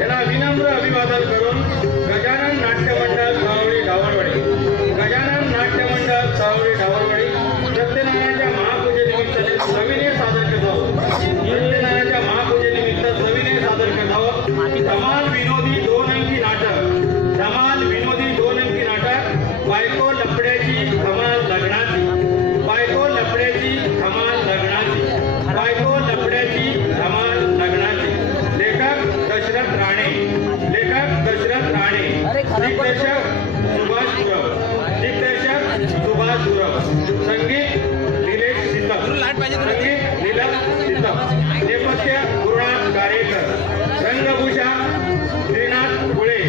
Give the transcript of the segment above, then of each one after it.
याला विनम्र अभिवादन करून गजानन नाट्य मंडळ सावळी ढावळवाडी, गजानन नाट्य मंडळ सावळी ढावळवाडी सत्यनारायणाच्या महापूजेनिमित्त सविनय सादर करतो। सत्यनारायणाच्या महापूजेनिमित्त सविनय सादर करतो। धमाल विनोदी 2 अंकी नाटक, धमाल विनोदी 2 अंकी नाटक बायको लपड्याची धमाल लग्नाची, बायको लपड्याची धमाल लग्नाची, बायको लपड्याची धमाल लग्नाची। लेखक दशरथ राणे, लेखक दशरथ राणे, दिग्दर्शक सुभाष गुरव, दिग्दर्शक सुभाष गुरव, संगीत निलेश सीतम, संगीत नीलम सीतम, नेपथ्य गुरुनाथ गारेकर, रंगभूषा श्रीनाथ फुले,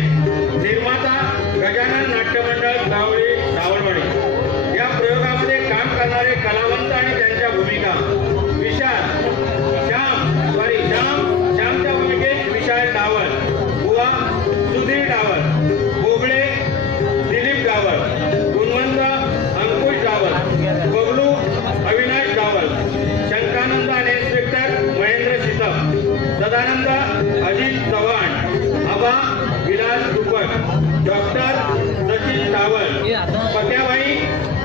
निर्माता गजानन नाट्य मंडळ सावळी ढावळवाडी। या प्रयोगामध्ये काम करणारे कलावंत आणि त्यांच्या भूमिका श्यामच्या भूमिकेत विशाल डावल, बुवा सुधीर डावल, बोबळे दिलीप डावल, गुणवंत अंकुश डावल, बबलू अविनाश डावल, शंकानंद आणि इन्स्पेक्टर महेंद्र सीतम, सदानंद अजित चव्हाण, आबा विलास दुपट, डॉक्टर सचिन डावल, पक्याबाई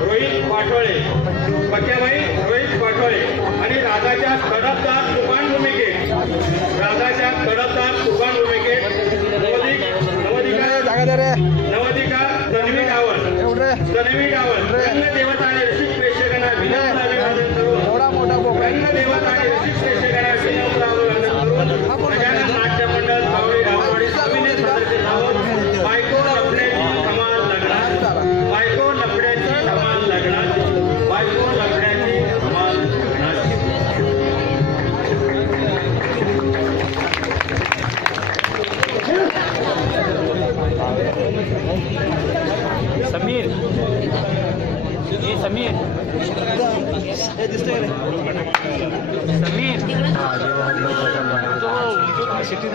रोहित पाटोळे, पक्याबाई रोहित पाटोळे आणि राधाच्या तडफदार तुफान भूमिकेत, राधाच्या तडफदार तुफान भूमिकेत नवदिका तन्वी डावल, तन्वी डावल। रंगदेवता आणि रसिक प्रेक्षकांना विनम्र अभिवादन करून, रंगदेवता आणि रसिक प्रेक्षकांना विनम्र अभिवादन करून गजानन नाट्य मंडळ सावळी ढावळवाडी सविनय सादर करत आहोत। बायको लपड्याची धमाल लग्नाची, बायको लपड्याची धमाल लग्नाची, बायको लपड्याची धमाल लग्नाची। समीर, ये समीर, समीर तो सिटी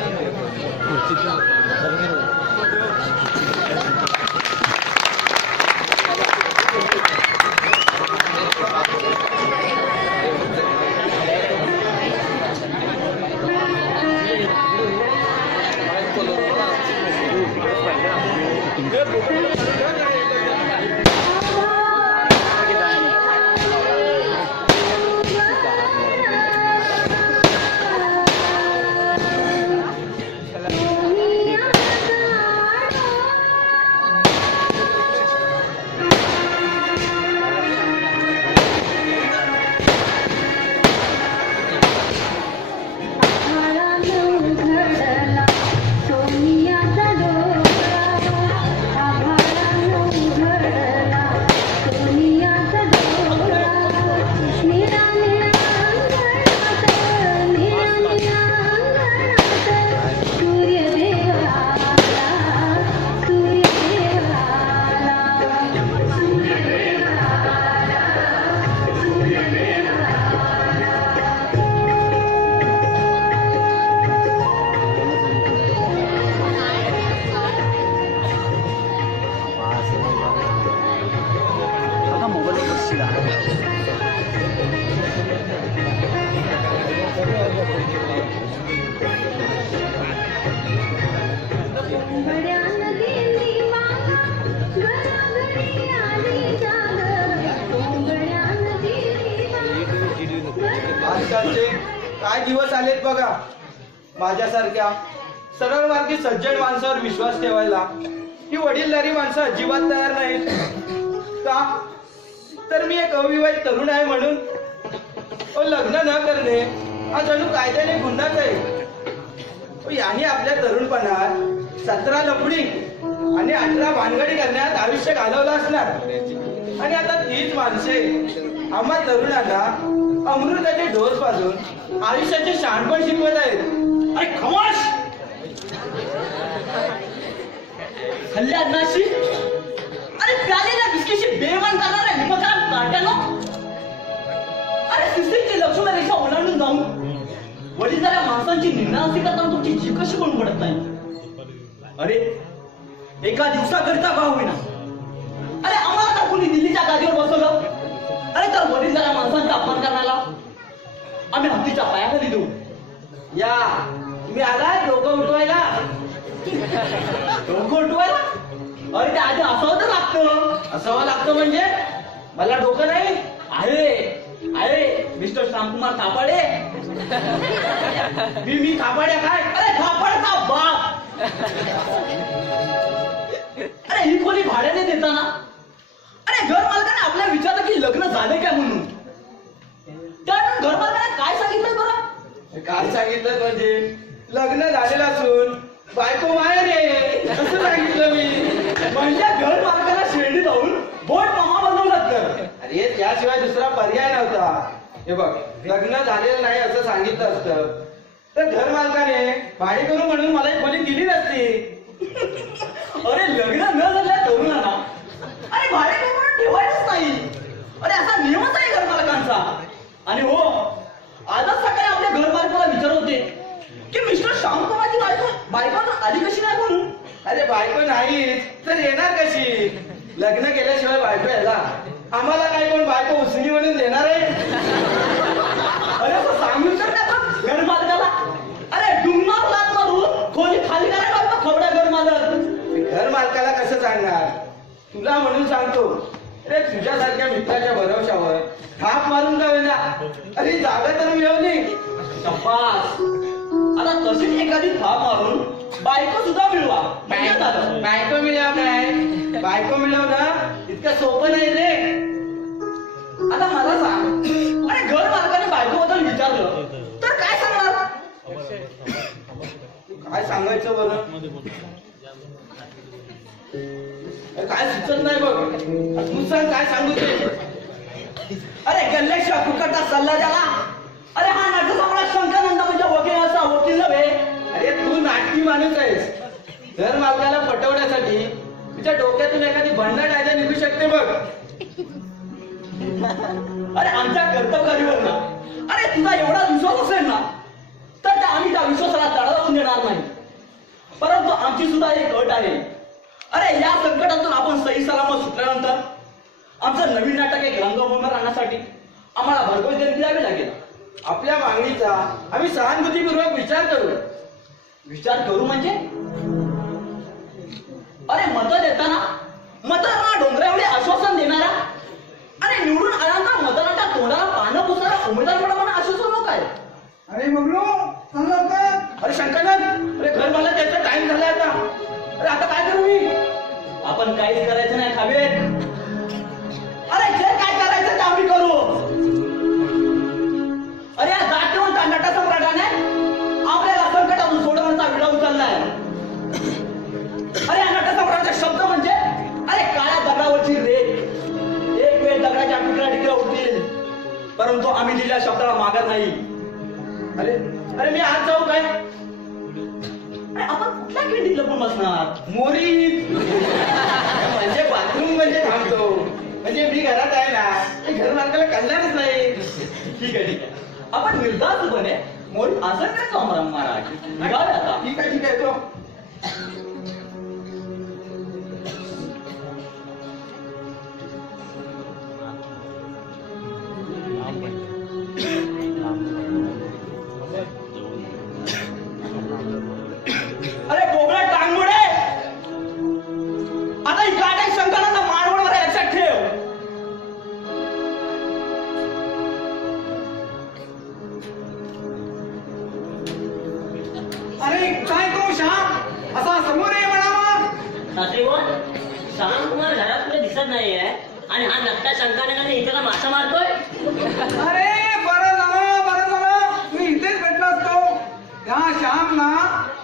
आजकालचे काय दिवस आलेत बघा। माझ्यासारख्या सरळ मार्गी सज्जन माणसावर विश्वास ठेवायला ही वडीलधारी माणसं अजिबात तयार नाहीत का? तर मी एक अविवाहित तरुण आहे म्हणून लग्न न करणे हा जणू कायद्याने गुन्हाच आहे। याने आपल्या तरुणपणात 17 लफडी आणि 18 भानगडी करण्यात आयुष्य घालवलं असणार आणि आता तीच माणसे आम्हा तरुणांना अमृताचे डोस पाजून आयुष्याचे शहाणपण शिकवत आहेत। अरे खमोश! हल्ल्या नाशी अरे प्यालेल्या बिस्किटशी बेमान करणाऱ्या विपक्षाला काट्यानो, अरे सिस्टीमची लक्ष्मण रेषा ओलांडून जाऊन वडीलधाऱ्या माणसांची निर्णयासी करताना तुमची जीव कशी कोण पडत नाही? अरे एका दिवसाकरिता का होईना, अरे आम्हाला तर कुणी दिल्लीच्या गादीवर बसवलं, अरे तर वडीलधाऱ्या माणसांचा अपमान करण्याला आम्ही हत्तीच्या पायाखाली देऊ। तुम्ही आलाय डोकं उठवायला? डोकं उठवायला? अरे ते आधी असावं तर लागतं. असावं लागतं म्हणजे मला डोकं नाही आहे मिस्टर श्यामकुमार थापाडे. मी थापाड्या काय? अरे थापाडचा बाप. अरे ही खोली भाड्याने देताना अरे घर मालकाने आपल्याला विचारलं की लग्न झालं काय म्हणून. त्यानंतर घर मालकाने काय सांगितलं बरं? काय सांगितलं म्हणजे लग्न झालेलं असून बायको माहेर आहे असं सांगितलं मी. म्हणजे घर मालकाला शेळी जाऊन बोट मामा बनवलं तर. अरे त्याशिवाय दुसरा पर्याय नव्हता. हे बघ लग्न झालेलं नाही असं सांगितलं असतं तर घर मालकाने भाडे करू म्हणून मला एक खोली दिली नसती. अरे लग्न न झालेल्या तरुणांना अरे भाडे करू म्हणून ठेवायचंच नाही. अरे असा नियमच आहे घर मालकांचा. आणि हो आजच सकाळी आपल्या घर मालकाला विचारत होते की मिस्टर श्यामकुमारची बायको आली कशी नाही म्हणून. अरे बायको नाही तर येणार कशी? लग्न केल्याशिवाय बायको यायला आम्हाला काय कोण बायको उसनी म्हणून देणार आहे? अरे असं सांगून तर टाका घर मालकाला. अरे डुंगणार लात मारून खोली खाली करायला लागतं खवड्या घर मालक. घर मालकाला कसं सांगणार? तुला म्हणून सांगतो. अरे तुझ्यासारख्या मित्राच्या भरवशावर थाप मारून का होईना अरे जागा तर मिळवली. शब्बास. आता तशीच एखादी थाप मारून बायको सुद्धा मिळवा म्हणजे झालं. बायको मिळव काय? बायको मिळवणं इतकं सोपं नाही रे. आता मला सांग अरे घर मालकाने बायकोबद्दल विचारलं तर काय सांगणार? काय सांगायचं बरं? काय सुचत नाही बघ. तू सांग काय सांगू ते. अरे गल्लेशिवाय फुकटचा सल्ला द्याला. अरे हा नटसम्राट शंकरानंद म्हणजे वकील असा वकील नव्हे. अरे तू नाटकी माणूस आहेस. घर मालकाला पटवण्यासाठी तुझ्या डोक्यातून एखादी भन्नाट आयडिया निघू शकते बघ. अरे आमच्या कर्तव्यावर ना अरे तुझा एवढा विश्वास असेल ना तर आम्ही त्या विश्वासाला तडा लावून देणार नाही. परंतु आमची सुद्धा एक अट आहे. अरे या संकटातून आपण सही सलामत सुटल्यानंतर आमचं नवीन नाटक एक रंगभूमीवर आणण्यासाठी आम्हाला भरघोस देणगी द्यावी लागेल. आपल्या मागणीचा आम्ही सहानुभूतीपूर्वक विचार करू. विचार करू म्हणजे अरे मत देताना मतदारांना डोंगरा एवढे आश्वासन देणारा आणि निवडून आल्यानंतर मतदारांच्या तोंडाला पानं पुसणारा उमेदवार म्हणून आश्वासन लोक आहे. अरे बबलू चांगलं का? अरे शंकरनाथ अरे घर मला त्याचा टाइम झालाय आता. अरे आता काय करू मी? आपण काहीच करायचं नाही खावेत. अरे जे काय करायचं ते आम्ही करू. अरे या जातीवंत नटसम्राटाने आपल्याला संकटातून सोडवण्याचा विडा उचललाय. अरे या नटसम्राटाचे शब्द म्हणजे अरे काळ्या दगडावरची रेत. एक वेळ दगडाच्या टिकऱ्या उडतील परंतु आम्ही दिलेल्या शब्दाला मागत नाही. अरे अरे मी आज जाऊ काय? अरे आपण कुठल्या खिंडीत लपून बसणार? मोरी म्हणजे बाथरूम म्हणजे थांबतो म्हणजे मी घरात आहे ना हे घर मालकाला कळणारच नाही. ठीक आहे आपण निर्धास्तपणे मोल आसन करायचो महाराज. निघाले आता. ठीक आहे तो. अरे बोबड्या टांगमुडे आता ही काटाई शंकरांना मारवणवर लक्षात ठेव. अरे काय करू श्याम असा समोर ये म्हणावा. श्यामकुमार घरात कुठे दिसत नाहीये आणि हा नकटा शंकाने का इथे मासा मारतोय. अरे बरं झालं मी इथेच भेटलो असतो. त्या श्यामला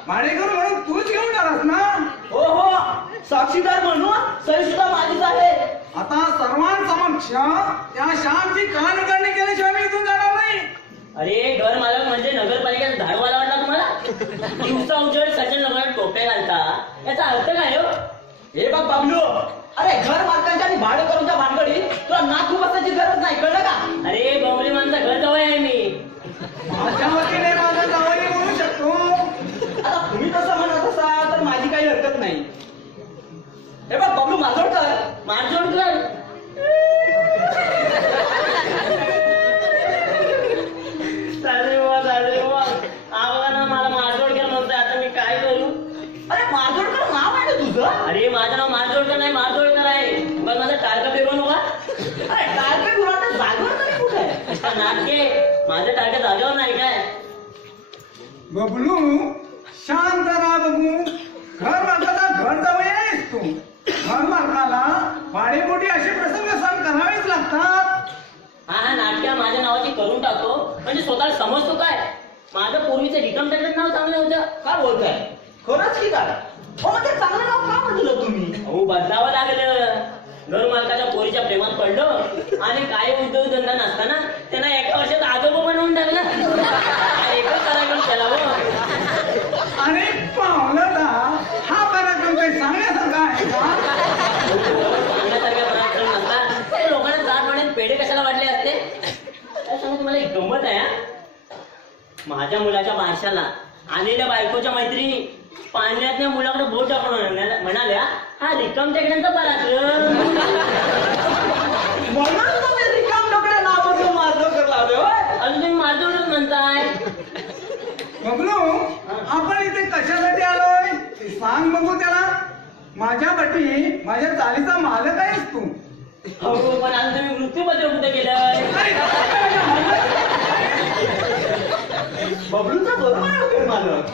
भाडेकरू म्हणून तूच घेऊन आलास ना. हो हो साक्षीदार म्हणून सही सुद्धा माझीच आहे. आता सर्वांसमक्ष त्या श्यामची कानउघडणी केल्याशिवाय मी इथून जाणार नाही. अरे घर मालक म्हणजे नगरपालिकेचा धाडवाला वाटला तुम्हाला. दिवसा उजेड सचिन लोकांना टोप्या घालता याचा अर्थ काय हो? हे बघ बाबलू अरे घर मालकांच्या आणि भाडे करूनच्या भानगडी तुला नाकू बसायची गरज नाही कळलं का? अरे बॉम्बले माणसा घर जवळ आहे मी. माझ्या वतीने माझा जावई म्हणू शकतो. आता तुम्ही तसं म्हणत असाल तर माझी काही हरकत नाही. हे बघ बाबलू माजोडकर मारजोडकर चालेल आम्हाला ना मला मारजोड केला तुझं? अरे माझं नाव मारजोळकर नाही, मारजोळकर आहे. मग माझं टाळकं फिरवू नका. अरे टाळके गुरांना जागेवर तरी कुठे आहे? अच्छा नाटके, माझं टाळकं जागेवर नाही काय. बबलू शांत राहा बघू. घर मालकाचा घर जवळ आहेस तू. घर मालकाला पाडेपोटी असे प्रसंग सहन करावेच लागतात. हा नाटक्या माझ्या नावाची करून टाकतो म्हणजे स्वतःला समजतो काय. माझं पूर्वीचं रिकम टॅक्टर नाव चांगलं होतं. काय बोलताय? खरंच की काय? हो मग ते चांगलं नाव का बदललं तुम्ही? अहो बदलावं लागलं. घर मालकाच्या पोरीच्या प्रेमात पडलो आणि काय उद्योगधंदा नसताना त्यांना एका वर्षात आजोबा बनवून टाकला. एकच करायला त्याला हो. अरे पावलं दा, हा पराक्रम काही सांगण्यासारखा आहे का? सांगण्यासारख्या पराक्रम नसता ते लोकांना जात म्हणून पेढे कशाला वाटले असते. काय सांगू तुम्हाला एक गंमत आहे हा. माझ्या मुलाच्या बारशाला आलेल्या बायकोच्या मैत्रिणी पाण्यातल्या मुलाकडे बोट टाकून म्हणाल्या हा रिकाम टेकड्यांचा पराक्रम. म्हणून तुम्ही रिकाम डोकड्या नावाचं मारजोळकर लावले होय? अजून तुम्ही मारजोळच म्हणताय. बबलू आपण इथे कशासाठी आलोय ते सांग बघू त्याला. माझ्या बटी माझ्या चालीचा मालक आहेस तू. अहो पण आज तुम्ही मृत्यूपत्र कुठे केलंय. बबलूचा बरोबर आहे मालक.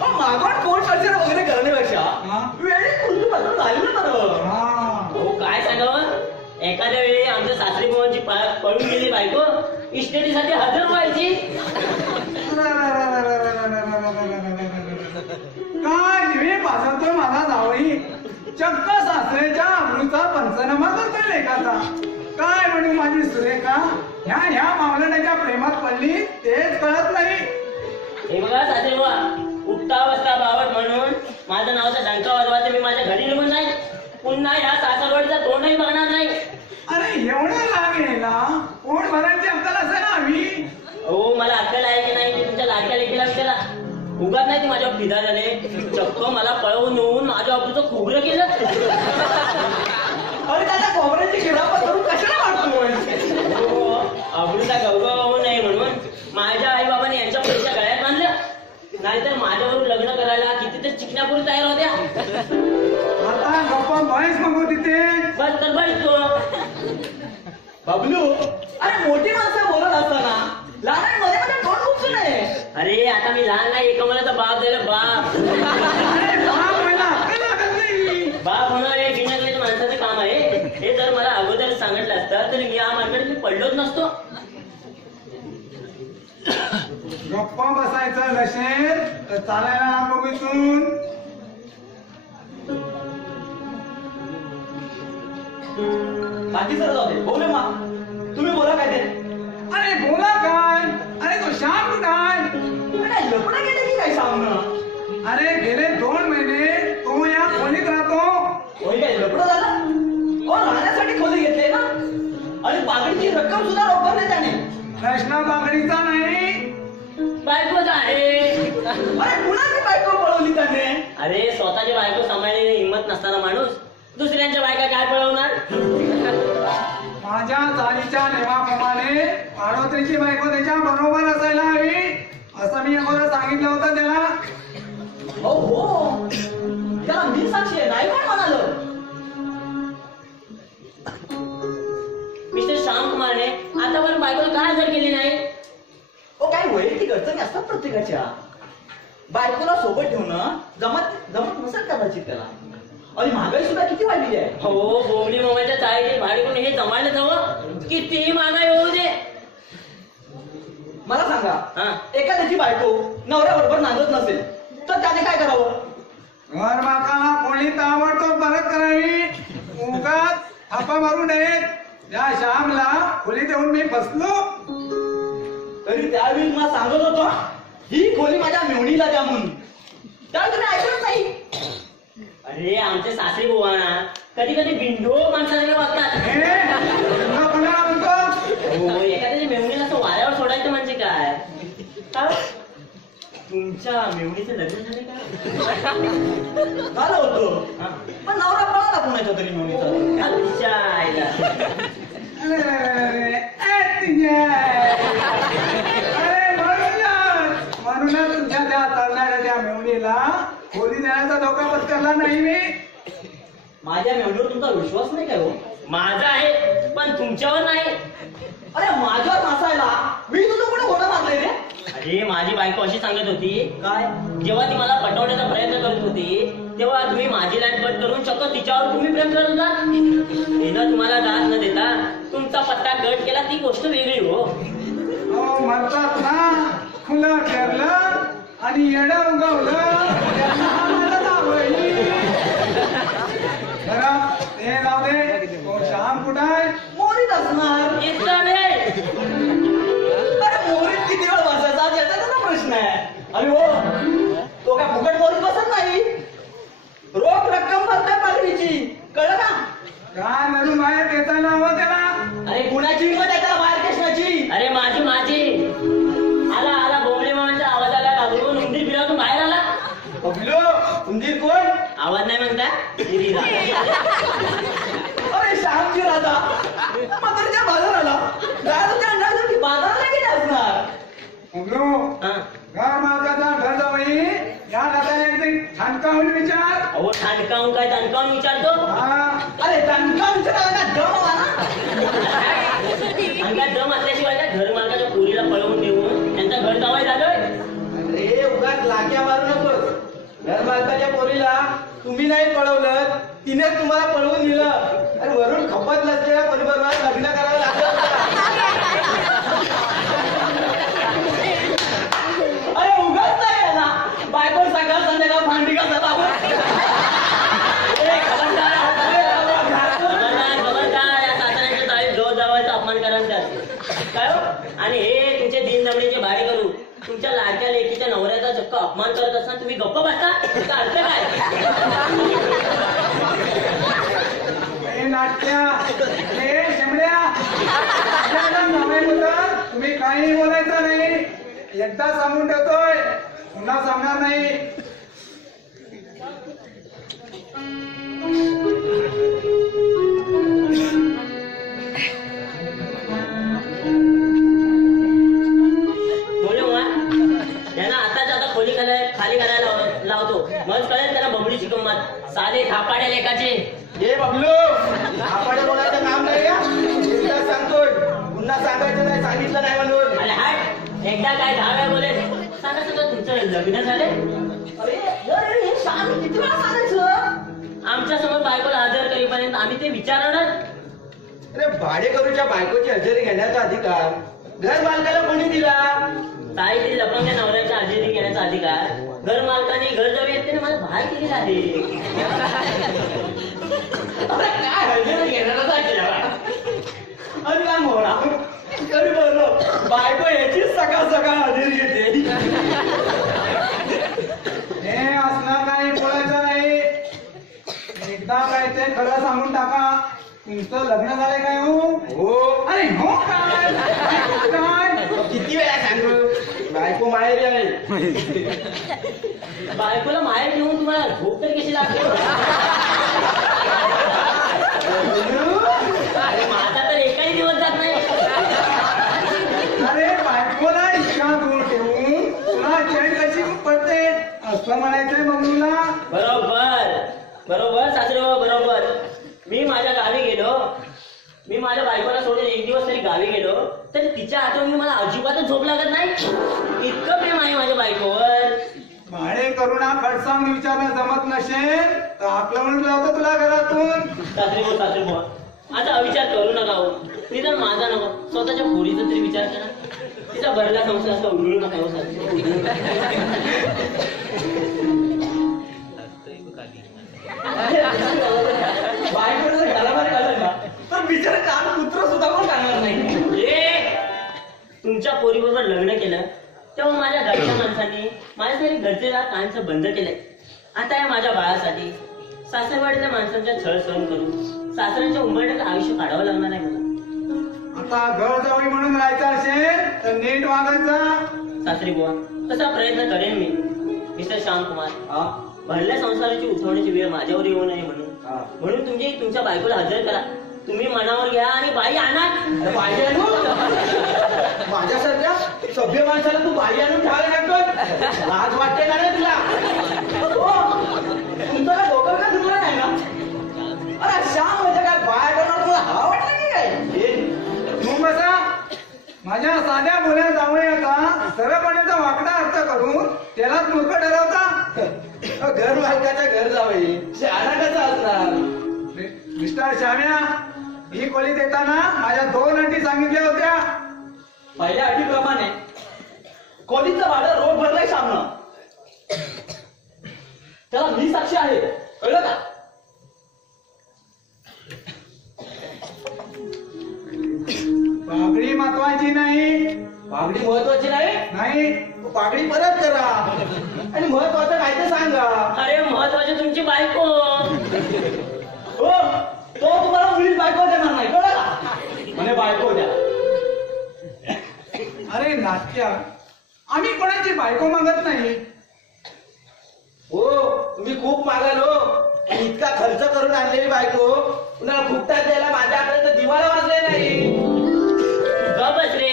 पण मागवण कोण कचरा वगैरे करण्यापेक्षा वेळेत मृत्यूपत्र झालेलं बरं. हो काय सांगावं. एखाद्या वेळी आमच्या सासरी बुवांची पळून गेली बायको इस्टेटीसाठी हजर व्हायची. काय दिवे पाजवतोय मला जावई. चक्क सासऱ्याच्या अमृता पंचनामा करतोय लेखाचा. काय म्हणू माझी सुरेखा ह्या मावलण्याच्या प्रेमात पडली तेच कळत नाही. हे बघा सासरी बुवा उठता बसता बावट म्हणून माझं नावाचा डंका वाजवायचं मी माझ्या घरी निघून जाईल. पुन्हा ह्या सासरवाडीचा तोंडही बघणार नाही. अरे एवढं लाग ना कोण भरायची अक्कल असेल आम्ही. हो मला अक्कल आहे की नाही ते तुमच्या लाडक्या लेकीला विचारा. उगाच नाही ती माझ्यावर फिदा झाले. चक्क मला पळवून नेऊन माझ्या बापूचं खोबरं केलं. अरे त्याच्या खोबऱ्याची गिरापत करून कशाला वाटतो? हो अबडूचा गवगाव होऊ नये म्हणून माझ्या आई बाबांनी यांच्या पुढच्या गळ्यात बांधलं. नाहीतर माझ्यावर लग्न करायला किती तर चिकण्यापुरी तयार होत्या. आता गप्पा बळीच बघू तिथे. बस तर बस तो. बबलू अरे मोठी माणसं बोलत असताना लहानांमध्ये मध्ये तोंड खूप नये. अरे आता मी लहान नाही. एका मुलाचा बाप झाला बाप. अरे बाप व्हायला अक्कल लागत नाही. बाप होणं हे बिनकलेच्या माणसाचं काम आहे. हे जर मला अगोदर सांगितलं असतं तर मी या मार्केट मी पडलोच नसतो. गप्पा बसायचं नसेल तर चालायला ना बघू इथून. बाकी सर जाऊ दे. बोलू मा तुम्ही बोला काय ते. अरे बोला काय. अरे तो श्याम कुठं आहे. काय लपडा गेले की काय सांगणं. अरे गेले 2 महिने तो या खोलीत राहतो. होय काय लपडं झालं. हो राहण्यासाठी खोली घेतली ना आणि बागडीची रक्कम सुद्धा रोखली त्याने. प्रश्न बागडीचा नाही. बायकोच आहे. अरे कुणाची बायको पळवली त्याने. अरे स्वतःची बायको सांभाळण्याची हिंमत नसताना माणूस दुसऱ्यांच्या बायका काय पळवणार. माझ्या चालीच्या नियमाप्रमाणे पाडोत्रीची बायको त्याच्या बरोबर असायला हवी असं मी अगोदर सांगितलं होतं त्याला. हो त्याला मी साक्षी आहे नाही कोण म्हणालं. मिस्टर श्यामकुमारने आतापर्यंत बायकोला काय हजर केली नाही. हो काही वैयक्तिक अडचणी असतात प्रत्येकाच्या. बायकोला सोबत ठेवणं जमत नसेल कदाचित त्याला. आणि महागाई सुद्धा किती वाढलेली आहे. हो बोबडी मोबाईलच्या चाळीचे भाडे कोणी हे जमायला हवं. कितीही महागाई होऊ दे. मला सांगा हा एखाद्याची बायको नवऱ्याबरोबर नांदत नसेल तर त्याने काय करावं. घर मालकाला कोणी ताबडतोब परत करावी. उगाच थापा मारू नयेत. त्या श्यामला खोली देऊन मी फसलो. तरी त्यावेळी मला सांगत होतो ही खोली माझ्या मेवणीला द्या म्हणून. त्यावेळी तुम्ही ऐकत नाही. अरे आमचे सासरी बुवा कधी कधी बिंडो माणसाकडे वागतात. कोणाला म्हणतो. हो एखाद्याच्या मेवणीला असं वाऱ्यावर सोडायचं म्हणजे काय. तुमच्या मेवणीचं लग्न झाले का. झालं होतं पण नवरा पळाला कोणाच्या तरी मेवणीचा. अच्छा आईला. अरे म्हणूनच तुझ्या त्या तरणाऱ्या त्या मेवणीला खोली देण्याचा धोका पत्करला नाही मी. माझ्या मेंढूवर तुमचा विश्वास नाही काय हो? माझा आहे पण तुमच्यावर नाही. अरे माझ्यावर नसायला मी तुझं कुठे घोडा मारले रे? अरे माझी बायको अशी सांगत होती, काय? जेव्हा ती मला पटवण्याचा प्रयत्न करत होती तेव्हा तुम्ही माझी लाईन कट करून चक्क तिच्यावर तुम्ही प्रेम करत होता. तिनं तुम्हाला दाद न देता तुमचा पत्ता कट केला, ती गोष्ट वेगळी हो. म्हणतात ना, फुलं ठरलं आणि येणं उगवलं त्यांना आम्हाला जावई. बरं ते जाऊ दे. तो श्याम कुठं आहे? मोरीत असणार. इतका वेळ अरे मोरीत किती वेळ बसायचा त्याचा ना प्रश्न आहे. अरे हो, तो काय फुकट मोरीत बसत नाही. रोख रक्कम भरते पदवीची, कळलं का? काय नरू बाहेर पेचायला हवं त्याला. अरे कुणाची हिंमत आहे त्याला बाहेर कशाची? अरे माझी आला आला बोबडे मामाच्या आवाजाला घाबरून उंदीर फिरवून बाहेर आला. बबलो उंदीर कोण? आवाज नाही म्हणता गिरी राजा. अरे श्यामची राजा म्हातारीच्या बाजाराला जायचं अंदाज बाजाराला गेले असणार. उगलो हा. घर मालकाचा घर जावई या दादाने एकदा ठाणकावून विचार. अहो ठाणकावून काय दणकावून विचारतो. हा अरे त्यांना विचारायला का दम हवा ना? आणि काय दम असल्याशिवाय त्या घर मालकाच्या पोरीला पळवून देऊन त्यांचं घर जावाय झालंय. अरे उगाच लाक्या मारू नकोस. घर मालकाच्या पोरीला तुम्ही नाही पळवलं, तिनेच तुम्हाला पळवून दिलं. अरे वरून खपत नसलेल्या पोरीबरोबर लग्न करावं लागलं. अरे उगाच नाही आहे ना, बायको सकाळ संध्याकाळ भांडी का खबरदार या सासऱ्यांच्या चाळीत रोज जावायचा अपमान करायचा काय हो? आणि हे तुमचे दिन जमण्याचे भाडे करू तुमच्या लाडक्या लेकीच्या नवऱ्याचा चक्क अपमान करत असताना तुम्ही गप्प बसता, त्याचा अर्थ काय? हे नाट्या हे शेंबड्या नवे मुलं तुम्ही काही बोलायचं नाही. एकदा सांगून ठेवतोय, पुन्हा सांगणार नाही. त्यांना आताच्या आता खाली करायला लावतो, मग कळेल त्याला बबडीची किंमत. साधे थापाड्या लेखाचे. हे बबलो आपण बोलायचं काम नाही का? एकदा सांगतोय, पुन्हा सांगायचं नाही, सांगितलं नाही म्हणून. अरे हाट, एकदा काय 10 वेळा बोलेल. सांगा सगळं तुमचं लग्न झाले? अरे हे श्याम किती वेळा सांगायचं? आमच्या समोर बायकोला हजर करीपर्यंत आम्ही ते विचारणार. अरे भाडेकरूच्या बायकोची हजेरी घेण्याचा अधिकार घर मालकाला कोणी दिला? ताईतील लपंग्या नवऱ्याच्या हजेरी घेण्याचा अधिकार घर मालकाने घर जाऊ येते मला बाहेर केलेला आहे. अरे काय हजेरी घेणारा अरे काय मोडा तरी बरं बायको याचीच सकाळ सकाळ हजेरी घेते. हे असलं काही बोलायचं नाही. एकदा काय ते खरं सांगून टाका. तुमचं लग्न झालंय काय हो? हो. अरे हो काय काय किती वेळा सांगू, बायको माहेरी आहे. बायकोला माहेर घेऊन तुम्हाला झोप तरी कशी लागते? अरे माझा तर एकही दिवस जात नाही. अरे बायकोला इतका दूर ठेवून तुला चैन कशी पडते असं म्हणायचंय बबलूला. बरोबर सासरे बरोबर. मी माझ्या गावी गेलो, मी माझ्या बायकोला सोडून एक दिवस तरी गावी गेलो तर तिच्या आठवणी मला अजिबातच झोप लागत नाही. इतकं प्रेम आहे माझ्या बायकोवर. भाडे करून खडसावून विचारणं जमत नसेल तर आपलं म्हणून लावतो तुला घरातून. सासरे बुवा आता अविचार करू नका हो. मी तर माझा नको स्वतःच्या पोरीचा तरी विचार करा. तिचा भरला संसार असं उडळू नका हो सासरे. बायको जर घराबाहेर काढलं ना तर बिचारा कान कुत्र सुद्धा कोण काढणार नाही. तुमच्या पोरीबरोबर लग्न केलं तेव्हा माझ्या घरच्या माणसांनी माझ्यासाठी घरचे कानचं बंद केलंय. आता या माझ्या बाळासाठी सासरवाडीच्या माणसांच्या छळ सहन करून सासऱ्यांच्या उंबरठ्यात आयुष्य काढावं लागणार आहे मला. आता घर जावई म्हणून राहायचं असेल तर नीट वागायचा. सासरी बुवा तसा प्रयत्न करेन मी. मिस्टर श्यामकुमार भरल्या संसाराची उठवण्याची वेळ माझ्यावर येऊ नये म्हणून तुमच्या बायकोला हजर करा. तुम्ही मनावर घ्या आणि बाई आणा. बाई आणू? माझ्यासारख्या सभ्य माणसाला तू बाई आणून ठेवायला लागतोय? लाज वाटते का रे तुला? हो मालकाच्या घर जावे शहाणा कसा असणार? मिस्टर श्याम्या, ही खोलीत येताना माझ्या 2 अटी सांगितल्या होत्या. पहिल्या अटीप्रमाणे खोलीचं भाडं रोज भरलंय श्यामनं. त्याला मी साक्षी आहे, कळलं का? पागडी महत्वाची नाही. पागडी महत्वाची नाही. नाही. पागडी परत करा आणि महत्वाचं काय ते सांगा. अरे महत्वाची तुमची बायको. हो, तो तुम्हाला मुलीच बायको देणार नाही, कळलं का? म्हणे बायको द्या. अरे नाट्या, आम्ही कोणाची बायको मागत नाही. हो, तुम्ही खूप मागाल हो. आणि इतका खर्च करून आणलेली बायको कुणाला फुकटात द्यायला माझ्याकडे तर दिवाला वाजले नाही. गप बस रे,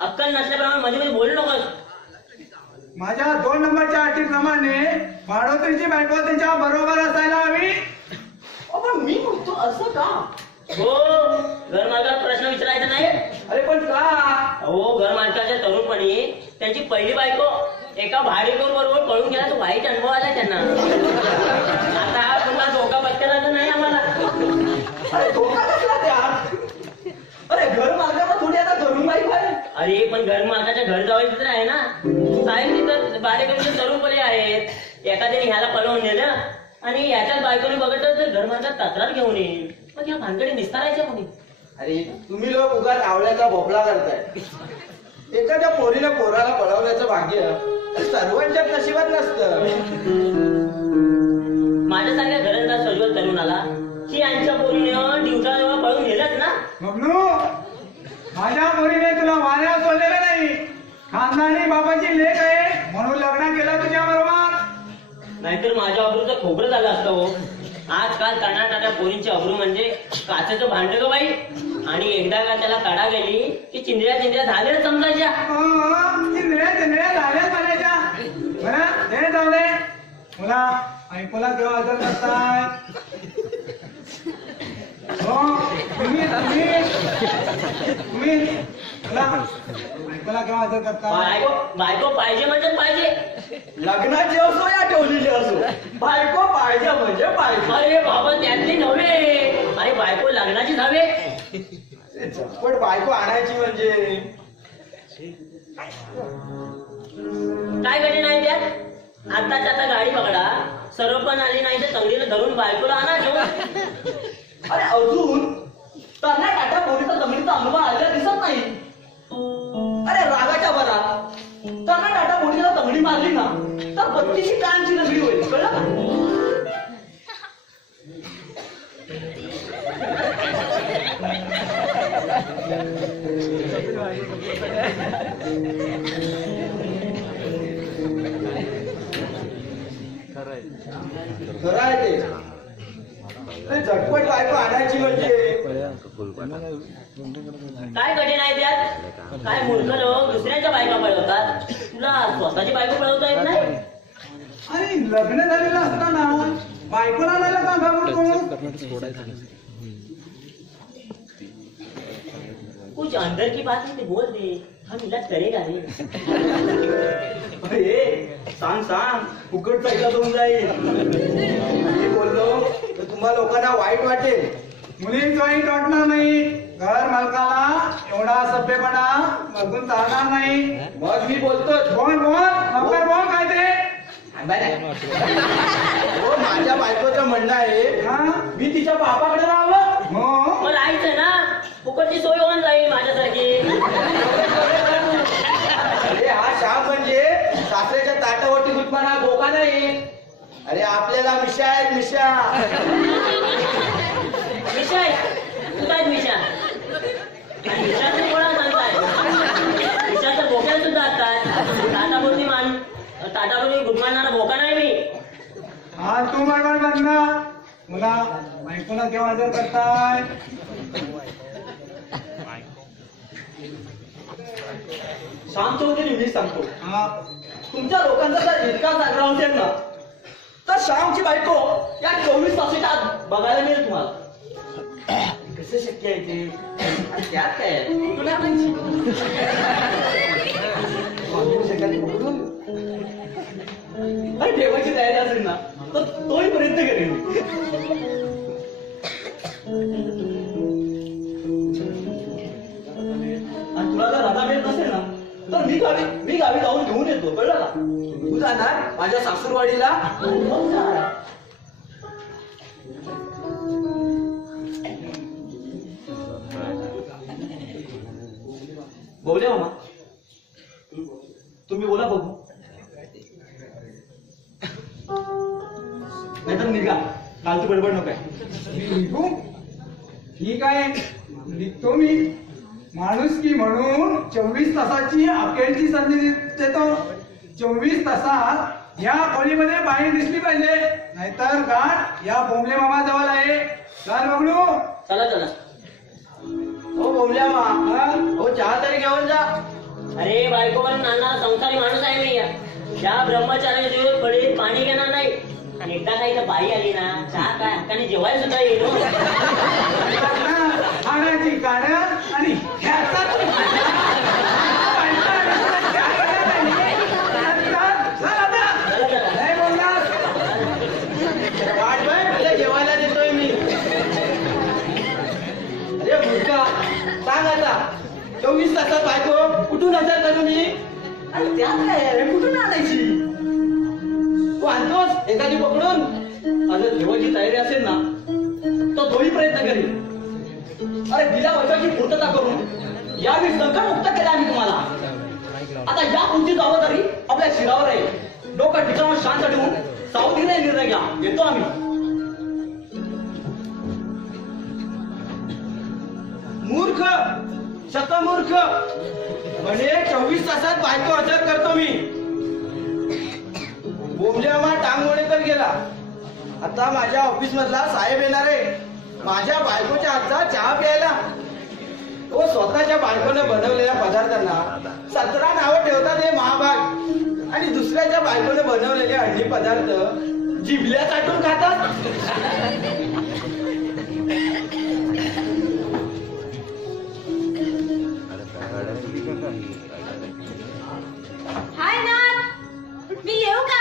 अक्कल नसल्याप्रमाणे मध्ये मध्ये बोलू नकोस. माझ्या 2 नंबरच्या अटीप्रमाणे भाडोत्रीची बायको त्यांच्या बरोबर असायला हवी. पण मी म्हणतो असं का? हो, घर मालकाला प्रश्न विचारायचा नाही. अरे पण का? हो, घर मालकाच्या तरुणपणी त्यांची पहिली बायको एका भाडेकरू बरोबर पळून गेला, तो वाईट अनुभव आला त्यांना. आता हा पुन्हा धोका पत्करायचा नाही आम्हाला. अरे धोका कसला त्यात? अरे घर मालकाला थोडी आता घरून बाईक आहे. अरे पण घर मालकाच्या घर जावायचं तर आहे ना. साहेब तिथं भाडेकरूचे तरुणपणे आहेत. एखाद्याने ह्याला पळवून नेलं आणि ह्याच्याच बायकोने बघितलं तर घर मालकात तक्रार घेऊन येईल. मग या भानगडी निस्तारायच्या कोणी? अरे तुम्ही लोक उगाच आवळ्याचा भोपळा करताय. एखाद्या पोराला पळवण्याचं भाग्य सर्वांच्या नशिबात नसतं. माझ्यासारख्या घरंदाज सज्वल तरुणाला की यांच्या पोरीने दिवसाजवळ पळून नेलंच ना. बबनू, माझ्या पोरीने तुला वाऱ्यावर सोडलेलं नाही. खानदानी बाबाची लेक आहे म्हणून लग्न केलं तुझ्या बरोबर. नाहीतर माझ्या अब्रूचं खोबरं झालं असतं हो. आजकाल कर्नाटकाच्या पोरींची अब्रू म्हणजे काचेचं भांड ग बाई. आणि एकदा का त्याला कडा गेली की चिंद्र्या झाल्या समजायच्या. चिंद्र्या झाल्याच म्हणायच्या. बरं हे जाऊ दे. मुला ऐकूला केव्हा हजर करताय? हो, तुम्ही मुला ऐकूला केव्हा हजर करताय? बायको पाहिजे म्हणजे पाहिजे. लग्नाची असो या ठेवलेली असो, बायको पाहिजे म्हणजे पाहिजे. अरे बाबा त्यातली नव्हे. अरे बायको लग्नाचीच हवे. पण बायको आणायची म्हणजे काय घडे नाही त्यात? आताच्या आता गाडी पकडा, सर्व पण आली नाही तर तंगडीला धरून बायकोला आणा घेऊन. अरे अजून कर्नाटकाच्या पोरीचा जमिनीचा अनुभव आलेला दिसत नाही. अरे रागाच्या भरात कर्नाटकाच्या पोरीला तंगडी मारली ना तर 32 टाळांची नगरी होईल, कळलं का? खरं आहे ते. झटपट बायको आणायची म्हणजे काय घडे नाही त्यात? काय मूर्ख लोक दुसऱ्यांच्या बायका पळवतात, तुला स्वतःची बायको पळवता येत नाही? अरे लग्न झालेलं असताना बायकोला आणायला का घाबरतो? कुछ अंदर की बात है तो बोल दे, हम इलाज करेगा रे. अरे सांग फुकट साईडला जाऊन जाईल. मी बोललो तर तुम्हा लोकांना वाईट वाटेल. मुलीच वाईट वाटणार नाही. घर मालकाला एवढा सभ्यपणा बघून चालणार नाही. मग मी बोलतोच. बोल लवकर बोल काय ते. हो, माझ्या बायकोचं म्हणणं आहे हा? मी तिच्या बापाकडे राहावं. हो, मग राहायचं ना, फुकटची सोय होऊन जाईल माझ्यासारखी. अरे हा श्याम म्हणजे सासऱ्याच्या ताटावरती गुटमाना बोका नाही. अरे आपल्याला मिशा आहेत मिशा. विषय तू काय विषय आणि विषयाचं कोणा सांगताय? विषयाचं बोक्याला सुद्धा असतात. ताटापुरती गुटमारणारा बोका नाही मी. हा तू बडबड बंद. मुला बायकोला केव्हा हजर करताय? श्याम चौधरी मी सांगतो, हा, तुमच्या लोकांचा जर इतका चांगला असेल ना तर श्यामची बायको या 24 तासाच्या आत बघायला मिळेल तुम्हाला. कसं शक्य आहे ते? आणि त्यात काय आहे? तुला माहिती. वापरू शकाल कुठून? अरे ठेवायची तयारी असेल ना तर तोही प्रयत्न करेन. आणि तुला जर राधा मिळत नसेल ना तर मी गावी जाऊन घेऊन येतो, कळलं का? तू जाणार माझ्या सासूरवाडीला? बोले मामा, तुम्ही बोला बघू. नाहीतर निघा, फालतू बडबड नको आहे. मी निघू? ठीक आहे, निघतो मी. माणुसकी म्हणून 24 तासाची अखेरची संधी देतो. 24 तासात या खोलीमध्ये बाई दिसली पाहिजे, नाहीतर गाठ या बोंबले मामा जवळ आहे. चाल बघू. चला चला. हो बोमल्या मा, हो चहा तरी घेऊन जा. अरे बायको पण नाना संसारी माणूस आहे मी. या ब्रह्मचार्याच्या फळीत पाणी घेणार नाही. आणि एकदा काही तर बाई आली ना, चहा काय हक्काने जेवायला सुद्धा येईल. हाडाची काढ आणि ह्याचा वाट बाय, तुला जेवायला देतोय मी. अरे मुलगा, सांग आता 24 तासात बायको कुठून हजर करू मी? आणि त्यात काय आहे? कुठून आणायची? तू आणतोस एखादी पकडून? आता जेवायची तयारी असेल ना तर तोही प्रयत्न करेल. अरे गेल्या वर्षाची पूर्तता करून यावेळी संकट मुक्त केले आम्ही तुम्हाला. आता या पुढची जबाबदारी आपल्या शिरावर आहे. डोकं ठिकाणावर शांत ठेवून सावधीने निर्णय घ्या. येतो आम्ही. मूर्ख, शतमूर्ख. म्हणे 24 तासात बायको हजर करतो मी. बोंबल्यामा टांगवणेकर गेला. आता माझ्या ऑफिस मधला साहेब येणार आहे माझ्या बायकोच्या हातचा चहा प्यायला. तो स्वतःच्या बायकोने बनवलेल्या पदार्थांना 17 नावं ठेवतात हे महाभाग. आणि दुसऱ्याच्या बायकोने बनवलेले अंडी पदार्थ जिभल्या चाटून खातात. हाय नाथ, मी येऊ का?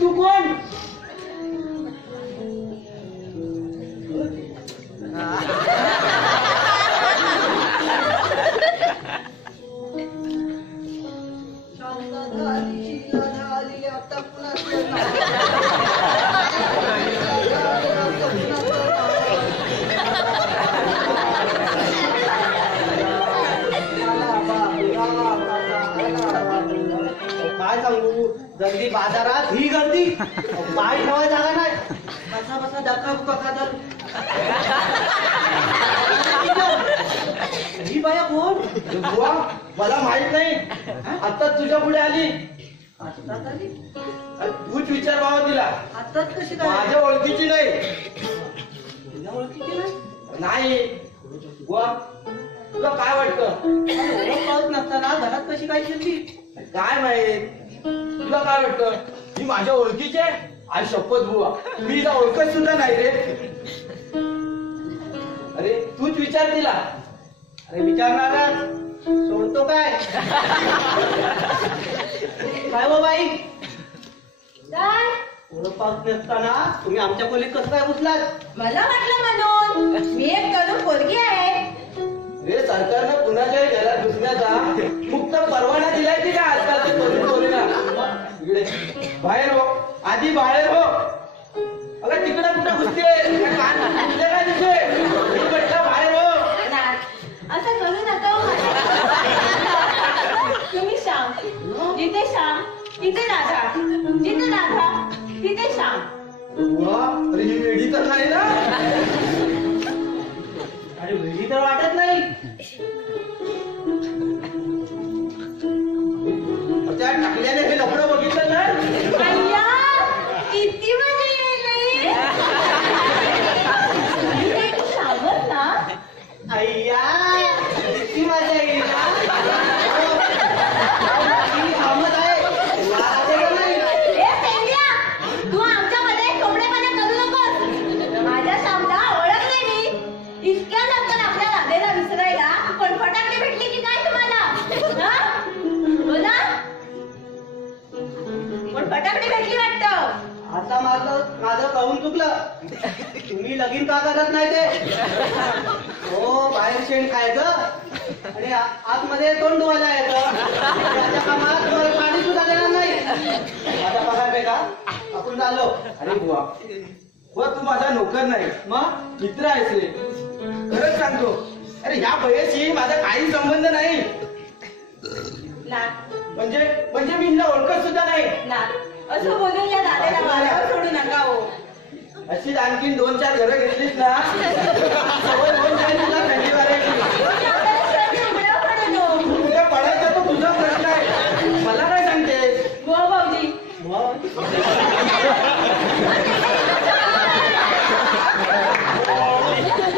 तू कोण? काय सांगू, जगदी बाजारात ही गर्दी, पाय ठेवायला जागा नाही. बसा बसा दाखा खातर. ही बाया कोण? बुवा, मला माहित नाही. आता तुझ्या पुढे आली. आत्ताच आली? तूच विचार बाबा तिला. आत्ताच कशी काय? माझ्या ओळखीची नाही. तुझ्या ओळखीची नाही? नाही. बुवा, तुला काय वाटतं? ओळख पाहत नसताना घरात कशी काय शिरली? काय माहित? तुला काय वाटतं? ही माझ्या ओळखीची आहे? आई शपथ बुवा, मी हिला ओळखत सुद्धा नाही रे. अरे तूच विचार तिला. अरे विचारणारच, सोडतो काय? काय हो बाई, काय? ओळख पाहत नसताना तुम्ही आमच्या खोलीत कसं काय घुसलात? मला वाटलं म्हणून मी एक तरुण पोरगी आहे. रे सरकारनं कुणाच्याही घरात घुसण्याचा मुक्त परवाना दिलाय की काय आजकालच्या तरुण पोरीला? इकडे बाहेर हो, आधी बाहेर हो. अगं तिकडे कुठे घुसते? कान घुसले काय तुझे? इकडच्या बाहेर हो. नाथ, असं करू नका हो माझ्या. तुम्ही श्याम, जिथे श्याम तिथे राधा, जिथे राधा तिथे श्याम. बुवा, अरे ही वेडी तर नाही ना? अरे वेळी तर वाटत नाही. त्या टाकल्याने हे लफडं बघितलं ना? अय्या, किती मजा येईल. श्यामच ना? अय्या किती मजा येईल ना? किती थांबत आहे. वाद आहे का नाही? ए पेंड्या, तू आमच्यामध्ये चोपडेपणा करू नकोस. भेटली वाटतं. आता माझं कहून चुकलं. तुम्ही लगीन का करत नाही ते? हो, बाहेर शेण खायचं आणि आतमध्ये तोंड धुवायला यायचं. त्याच्या कामात तुम्हाला पाणी सुद्धा देणार नाही. माझा पगार आहे का? आपण झालो. अरे बुवा, तू माझा नोकर नाही, मग मित्र आहेस रे. खरंच सांगतो, अरे या बयेशी माझा काही संबंध नाही. म्हणजे मी हिला ओळखत सुद्धा नाही. असं बोलून या दादाला वाऱ्यावर सोडू नका हो. अशीच आणखीन 2-4 घरं घेतलीस ना, सवय होऊन जाईल तुला थंडी वारायची. तुझ्या पडायचा तो तुझा प्रश्न आहे, मला काय सांगतेस? हो भाऊजी.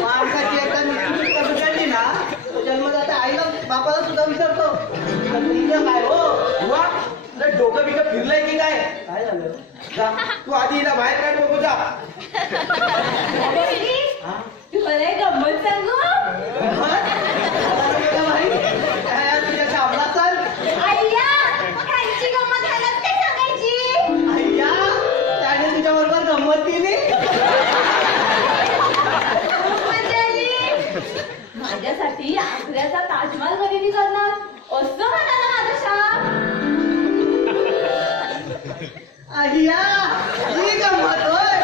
माणसाची एकदा निश्चित कमी काढली ना, तो जन्मदाता आईला बापाला सुद्धा विसरतो. तुमचं काय हो बुवा, तुला डोकं बिकं फिरलंय की काय? काय झालं? जा, तू आधी हिला बाहेर काढ बघू जा. तुला गंमत सांगू. तुझ्या सामना चाल. अय्या, त्यांची गंमत घालत काय सांगायची? अय्या, त्याने तुझ्या बरोबर गंमत केली. माझ्यासाठी आग्र्याचा ताजमहाल खरेदी करणार असं म्हणाला माझा शाप. अय्या, ही गंमत होय.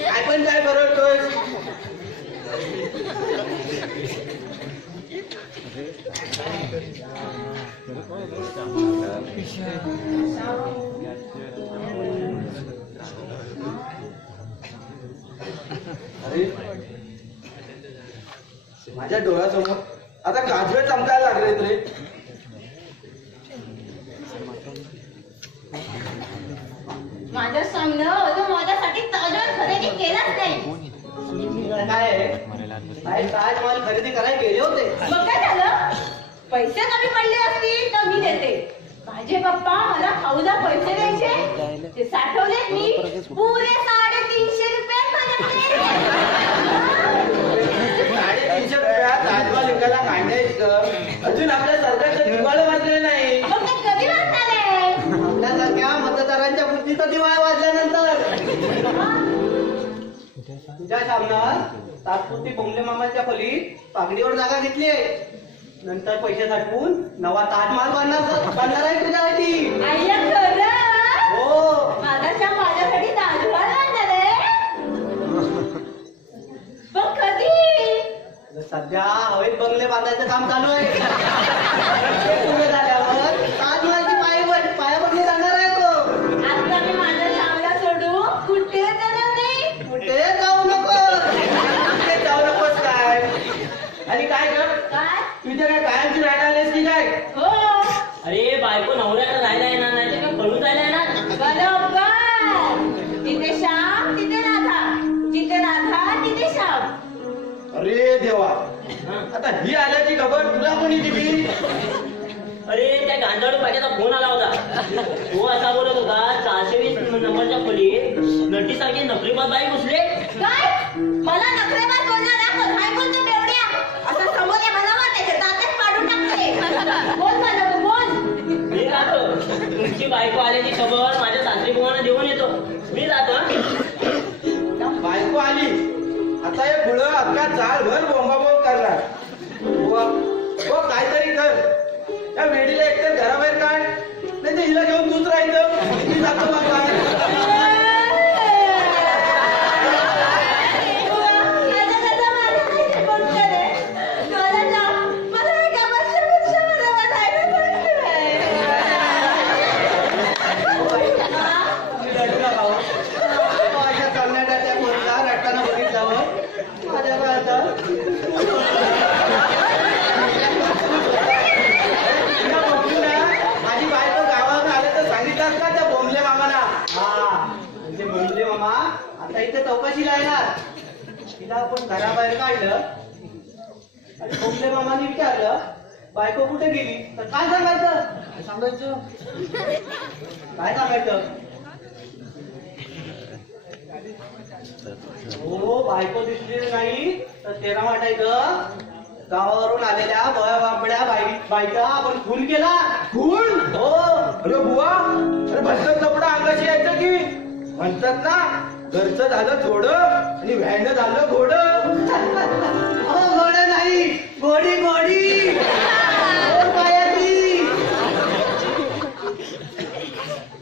काय पण काय बरोबर. अरे माझ्या डोळ्यासमोर आता गाजर चमकायला लागलेत रे. माझं सांगणं अजून माझ्यासाठी ताजमहाल खरेदी केलाच नाही. काय ताजमहाल खरेदी करायला गेले होते. मग काय झालं? पैसे कमी पडले असतील तर मी देते. माझे पप्पा मला खाऊला पैसे द्यायचे, ते साठवलेत मी पुरे 350 रुपयात माझ्याकडे. 350 रुपयात ताजमहाल विकायला काढायचं. अजून आपल्या सरकारचं दिवाळं वाजलेलं नाही. मग ते कधी वाजणार आहे? आपल्यासारख्या मतदारांच्या बुद्धीचा दिवाळा वाजल्यानंतर. तुझ्या सामन्यात तात्पुरती बोंबले मामाच्या खोलीत पागडीवर जागा घेतली आहे. नंतर पैसे साठवून नवा ताजमहाल बांधणार आहे तुझ्यासाठी. आय्या खरं? हो. माझ्यासाठी ताजमहाल बांधणार आहे? पण कधी? सध्या हवेत बंगले बांधायचं काम चालू आहे. ते पूर्ण झाल्यावर ताजमहालची पायाभरणी जाणार आहे तो. आता मी माझ्या शामला सोडू कुठे जाणार नाही. कुठे जाऊ नको. कुठे जाऊ नकोस काय? आणि काय कर, काय? तुझ्या काय कायमची राहायला आलेस की काय? हो. अरे बायको नवऱ्याकडे राहायला येणार नाही तर काय पळून जायला येणार? बरोबर. जिथे श्याम तिथे राधा, जिथे राधा तिथे श्याम. अरे देवा, हा. आता ही आल्याची खबर तुला कोणी दिली? अरे त्या गांजाडू पाट्याचा फोन आला होता. तो असा बोलत होता, 420 नंबरच्या खोलीत नटीसारखी नकलीबाज बाई घुसले. काय? मला नखरेबाज बोलणारा कोण? काय बोलतो बेवड्या? असं समोर ये म्हणावं, त्याचे दातच पाडून टाकले. बोल मला तू, बोल. मी जातो. तुमची बायको आल्याची खबर माझ्या सासरी बुवांना देऊन येतो. मी जातो. बायको आली, आता हे पुढं अख्खा चालभर बोंबाबोंब करणार. हो, काहीतरी कर. त्या वेडीला एकतर घराबाहेर काढ, नाही तर हिला घेऊन तूच राहायचं. मी जातो बाबा. माझी बायको गावात आले तर सांगितलं का त्या बोंबले मामाला? हा, म्हणजे बोंबले मामा आता इथे चौकशीला येणार. तिला आपण घराबाहेर काढलं आणि बोंबले मामाने विचारलं बायको कुठे गेली, तर काय सांगायचं? काय सांगायचं? हो बायको दिसली नाही तर तेरा वाटायचं गावावरून आलेल्या बळ्या बाबड्या बायका आपण खून केला. खून? हो. अरे बुवा, अरे भलतंच लपडा अंगाशी यायचं की म्हणतात ना, घरचं झालं थोडं आणि व्हॅन झालं घोडं. घोडं नाही, घोडी घोडी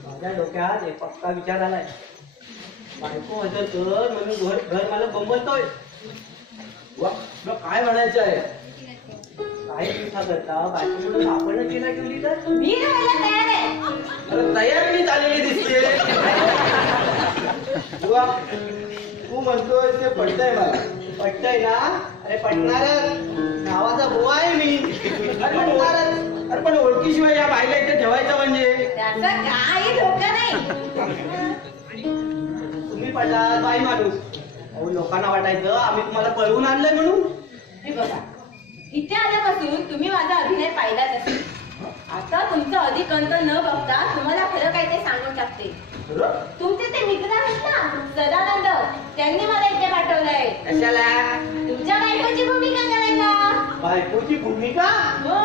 माझ्या डोक्यात एक पक्का विचार आलाय. बायको हजर कर म्हणून घर मला बंबलतोय. तुला काय म्हणायचं आहे? काय चिंता करता? बायको म्हणून आपण तिला ठेवली तर मी राहायला तयार आहे. अरे तयार मी झालेली दिसते. तू म्हणतोय ते पटतंय मला. पटतंय ना? अरे पटणारच. गावाचा बुवा आहे मी. अरे पटणारच. अरे पण ओळखीशिवाय या बाईला इथे ठेवायचं म्हणजे त्याचा काही धोका नाही. तुम्ही पडला बाई माणूस. अहो लोकांना वाटायचं आम्ही तुम्हाला पळवून आणलंय म्हणून. हे बघा, इथे आल्यापासून तुम्ही माझा अभिनय पाहिलाच असेल. आता तुमचं अधिक अंत न बघता तुम्हाला खरं काय ते सांगून टाकते. तुमचे ते मित्र आहेत ना सदानंद, त्यांनी मला इथे पाठवलंय. कशाला? तुमच्या बायकोची भूमिका करायला. बायकोची भूमिका? हो.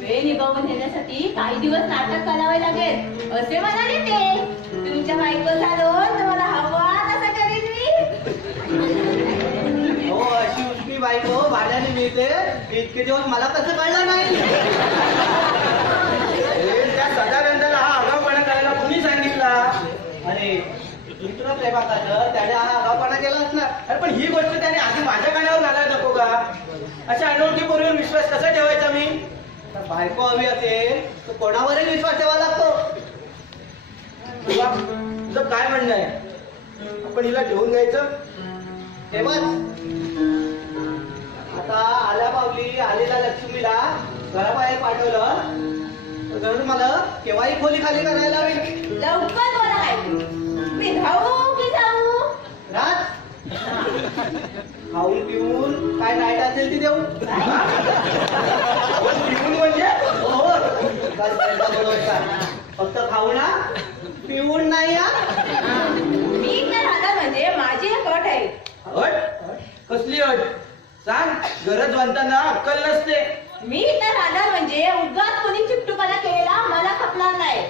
वेळ निभावून घेण्यासाठी काही दिवस नाटक करावे लागेल असे म्हणाले ते. तुमच्या बायको झालो तर मला हवा तसा करीन मी. हो अशी उष्मी बायको भाड्याने मिळते इतके दिवस मला कसं कळलं नाही? त्या सदानंदाला हा आगाऊपणा करायला कुणी सांगितला? अरे मित्र प्रेमाचं त्याने हा आगाऊपणा केला असणार. अरे पण ही गोष्ट त्याने आधी माझ्या कानावर घालायला नको का? अशा अनोळखी पोरीवर विश्वास कसा ठेवायचा मी? बायको हवी असेल तर कोणावरही विश्वास ठेवा लागतो. तुझं काय म्हणणं आहे? आपण हिला ठेवून घ्यायचं? तेव्हाच आता आल्या पावली आलेल्या लक्ष्मीला घराबाहेर पाठवलं तर मला केव्हाही खोली खाली करायला हवी. लवकर बोला काय. मी राहू की जाऊ? रात खाऊन पिऊन काय नाईट असेल ती देऊ. पिऊन म्हणजे फक्त खाऊ ना, पिऊन नाही. मी तर राहणार म्हणजे माझी एक अट आहे. अट? कसली अट? सांग. गरजवंतांना अक्कल नसते. मी तर राहणार म्हणजे उगाच कोणी चिपटूपणा केलेला मला खपणार नाही.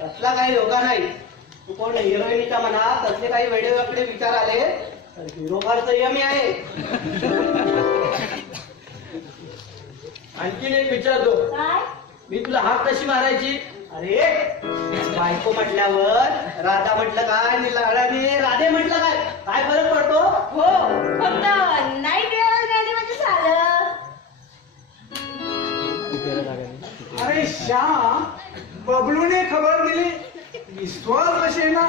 तसला काही योगा नाही. तू कोण हिरोईनीच्या मनात तसले काही वेडेवाकडे विचार आले तर हिरो फार संयमी आहे. आणखीन एक विचारतो. काय? मी तुला हाक कशी मारायची? अरे बायको म्हटल्यावर राधा म्हटलं काय आणि राधे म्हटलं काय? काय फरक पडतो? हो, फक्त नाईट वेअर गेली म्हणजे झालं. अरे श्याम, बबलूने खबर दिली, विश्वास कसे ना.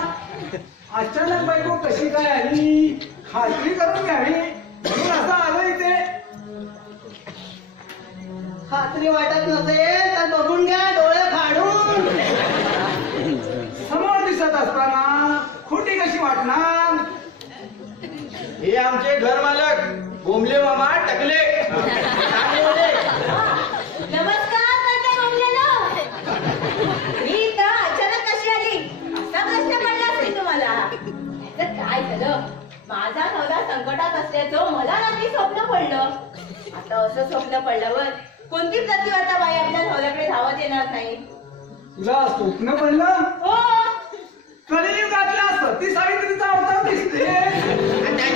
अचानक बायको कशी काय आली खात्री करून घ्यावी म्हणून असं आलं इथे. खात्री वाटत नसेल तर बघून घ्या डोळे फाडून. समोर दिसत असताना खोटी कशी वाटणार? हे आमचे घर मालक बोंबले मामा टकले. नमस्कार करते बोललेलो. मी तर अचानक कशी आली असा प्रश्न पडला असेल तुम्हाला. तर काय झालं, माझा नवरा संकटात असल्याचं मला रात्री स्वप्न पडलं. आता असं स्वप्न पडल्यावर कोणती प्रतिवाता बाई आपल्या नवऱ्याकडे धावत येणार नाही. तुला स्वप्न पडलं? हो. कलियुगातल्या सती सावित्रीचा अवतार दिसते.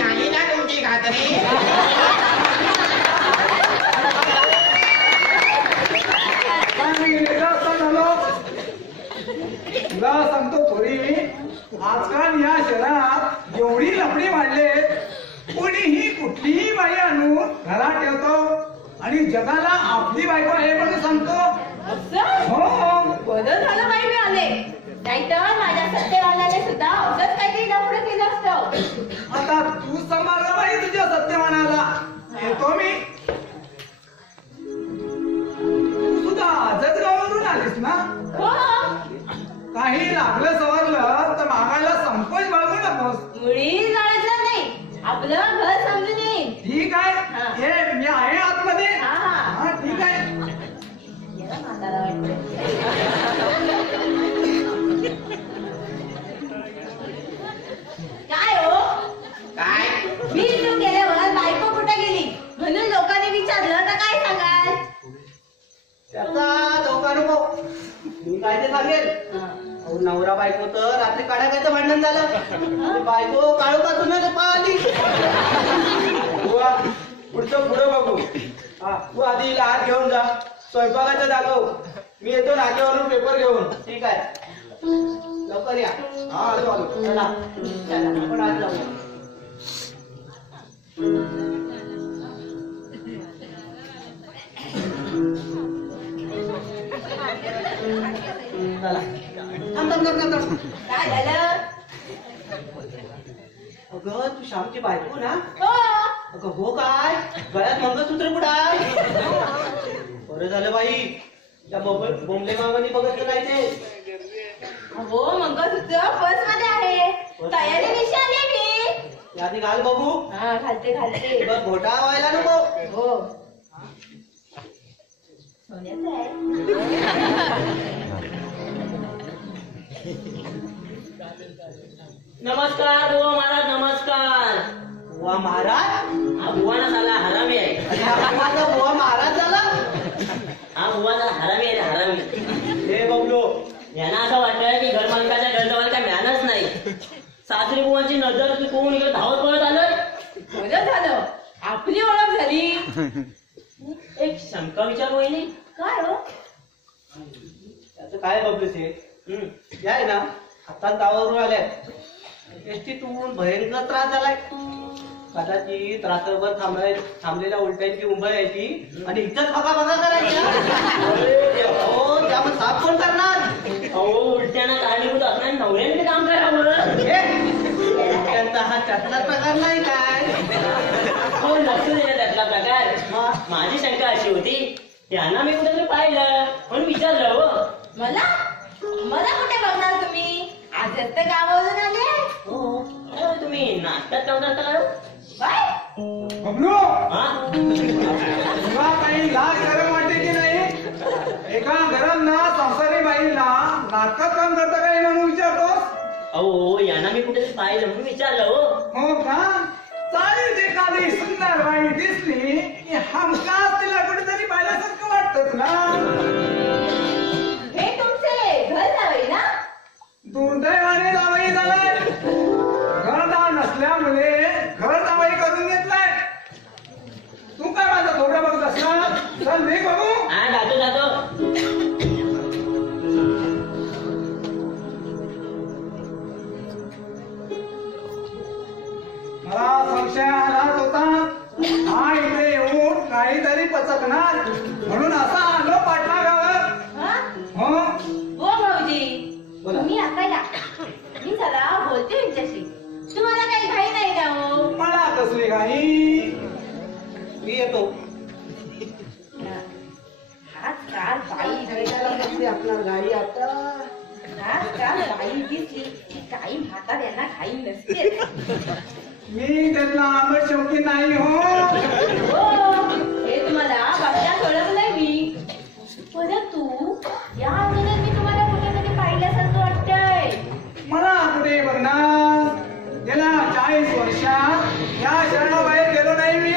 नाही ना तुमची खात्री. तुला सांगतो थोडी, आजकाल या शहरात एवढी लफडी वाढले, कोणीही कुठलीही बाई आणून घरात ठेवतो आणि जगाला आपली बायको आहे म्हणून सांगतो. असं? हो. बरं झालं बाई मी आले, नाहीतर माझ्या सत्यवानाने सुद्धा असंच काहीतरी लफडं केलं असतं. आता तू सांभाळलं बाई तुझ्या सत्यवानाला. येतो मी. तू सुद्धा आजच गावावरून आलीस ना? हो. काही लागलं सवरलं तर मागायला संकोच बाळगू नकोस. मुळी जायचं नाही, आपलं घर समजून येईल. ठीक आहे, ये मी आहे आतमध्ये. हा. हा ठीक आहे. याला म्हातारा वाटतंय. नवरा बायको तर रात्री काढायचं भांडण झालं. बायको काळू का तुम्ही पाहिली. पुढचं पुढं बघू. हा तू आधी हिला हात घेऊन जा, स्वयंपाकाचं दाखव. मी येतो नाक्यावरून पेपर घेऊन. ठीक आहे, लवकर या. हा आलो आलो. चला चला आपण आज जाऊया. चला थांब. काय झालं? अगं तू श्यामची बायको ना? हो. अगं हो काय? गळ्यात मंगळसूत्र कुठं आहे? बरं झालं बाई, त्या बोंबले मामाने बघितलं काय ते. हो मंगळसूत्र पर्स मध्ये आहे. तयारी निशी आली मी. आधी घाल बघू. हा घालते घालते. बघ घोटा व्हायला नको. हो सोन्याचं आहे. नमस्कार बुवा महाराज, नमस्कार. बुवा महाराज? हा बुवा ना झाला हरामी आहे. अरे हा माझा बुवा महाराज झाला? हा बुवा झाला हरामी आहे, हरामी. हे बघलो, यांना असं वाटतंय की घर मालकाच्या घरजवळ काय मॅनच नाही. सासरी बुवांची नजर चुकवून इकडे धावत पळत आलोय. बरं झालं आपली ओळख झाली. एक शंका विचारू वहिनी. काय हो? त्याचं काय बघलोस हे? या आहे ना, आता गावावरून आल्यात. एसटीतून भयंकर त्रास झालाय. कदाचित रात्रभर थांबलेल्या उलट्यांची मुंबई यायची आणि इथंच बघा करायची. हो त्यामुळे साफ कोण करणार? अहो उलट्यानं कारणीभूत असणार नवऱ्याने ते काम करावं. त्यांचा हा त्यातला प्रकार नाही काय? हो लक्ष देण्यात त्यातला प्रकार. माझी शंका अशी होती, त्यांना मी कुठेतरी पाहिलं म्हणून विचारलं. हो मला मला कुठे बघणार तुम्ही? आज तर गावावरून आले. हो तुम्ही नाश्त्यात काम करता का? काय? बबलू, हा तुला काही लाज शरम वाटते की नाही? एका घरात ना संसारी बाईला नाटकात काम करता काही म्हणून विचारतोस? अहो यांना मी कुठेतरी पाहिलं म्हणून विचारलं. हो का? चालेल, ते एखादी सुंदर बाई दिसली की हमखास तिला कुठेतरी पाहिल्यासारखं वाटतं तुला. हे तुमचे घर जावई ना? दुर्दैवाने जावई झालाय. घरदार नसल्यामुळे घर जावई करून घेतलाय. तू काय माझं थोडं बघत असणार? चल मी बघू. हा जातो. मला संशय आलाच होता. हा इथे येऊन काहीतरी पचकणार म्हणून असा आलो पाटलागावर. हा? हो हो भाऊजी बोला. तुम्ही आता या. मी जरा बोलते तुमच्याशी. तुम्हाला काही घाई नाही ना हो? मला कसली घाई? मी येतो. आजकाल बाई आपला गाडी आता आजकाल बाई दिसली की काही म्हाताऱ्यांना घाई नसते. मी त्यातला आंबट शौकी नाही. हो हो हे तुम्हाला बघता कळवलंय मी. परंतु या अगोदर मी तुम्हाला कुठेतरी पाहिल्यासारखं वाटतंय. मला कुठे बघणार? गेल्या 40 वर्षात या शहराबाहेर गेलो नाही मी.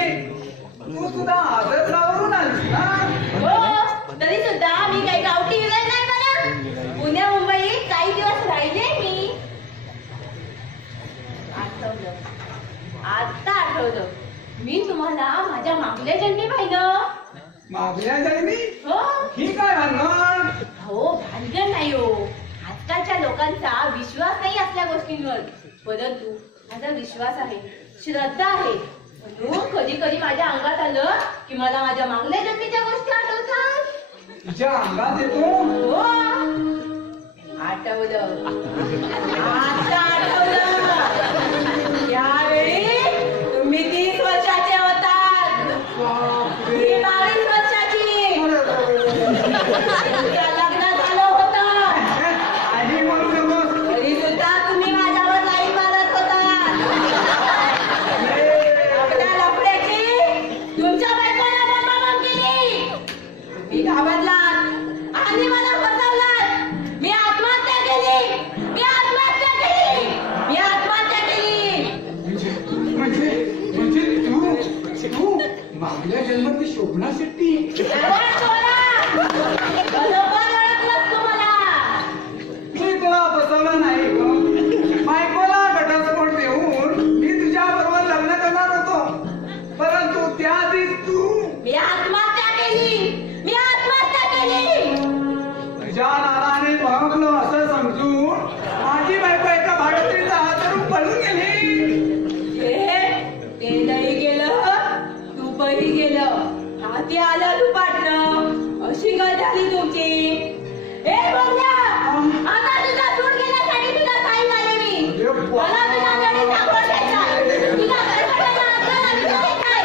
तू सुद्धा आदरलावरून आलीस ना? हो तरी सुद्धा मी काही गावठी विरल नाही मला. पुण्या मुंबईत काही दिवस राहिले मी. आता आठवलं मी तुम्हाला माझ्या मागल्या जन्मी पाहिलं. मागल्या जन्मी? हो ही काय भानगड? हो भानगड नाही हो. आजकालच्या लोकांचा विश्वास नाही असल्या गोष्टींवर. परंतु माझा विश्वास आहे, श्रद्धा आहे. म्हणून कधी कधी माझ्या अंगात आलं की मला माझ्या मागल्या जन्मीच्या गोष्टी आठवतात. तुझ्या अंगात येतो? हो आठवलं. आता आठवलं. यावेळी तुम्ही 30 वर्षाचे होतात. मी 22 वर्षाची. तुमचं लग्न झालं होतं. आणि म्हणू नकोस. तरी सुद्धा तुम्ही माझ्यावर लाईन मारत होता. आपल्या लफड्याची तुमच्या बायकोला बदनाम केली. मी घाबरलात आणि मला फसवलात. मी आत्महत्या केली. मी आत्महत्या केली. मी आत्महत्या केली. म्हणजे तू मागल्या जन्मातली शोभना शेट्टी. अरे चोरा! बरोबर ओळखलंस तू मला. मी तुला फसवलं गेलं हाती आलं दुपाटणं अशी गत झाली तुमची. ए बघल्या आता तुझा सूट घेण्यासाठी तुला साई आले मी. मला तुझा गडी सापड द्यायचा तुला गडबडायला असं नाही काय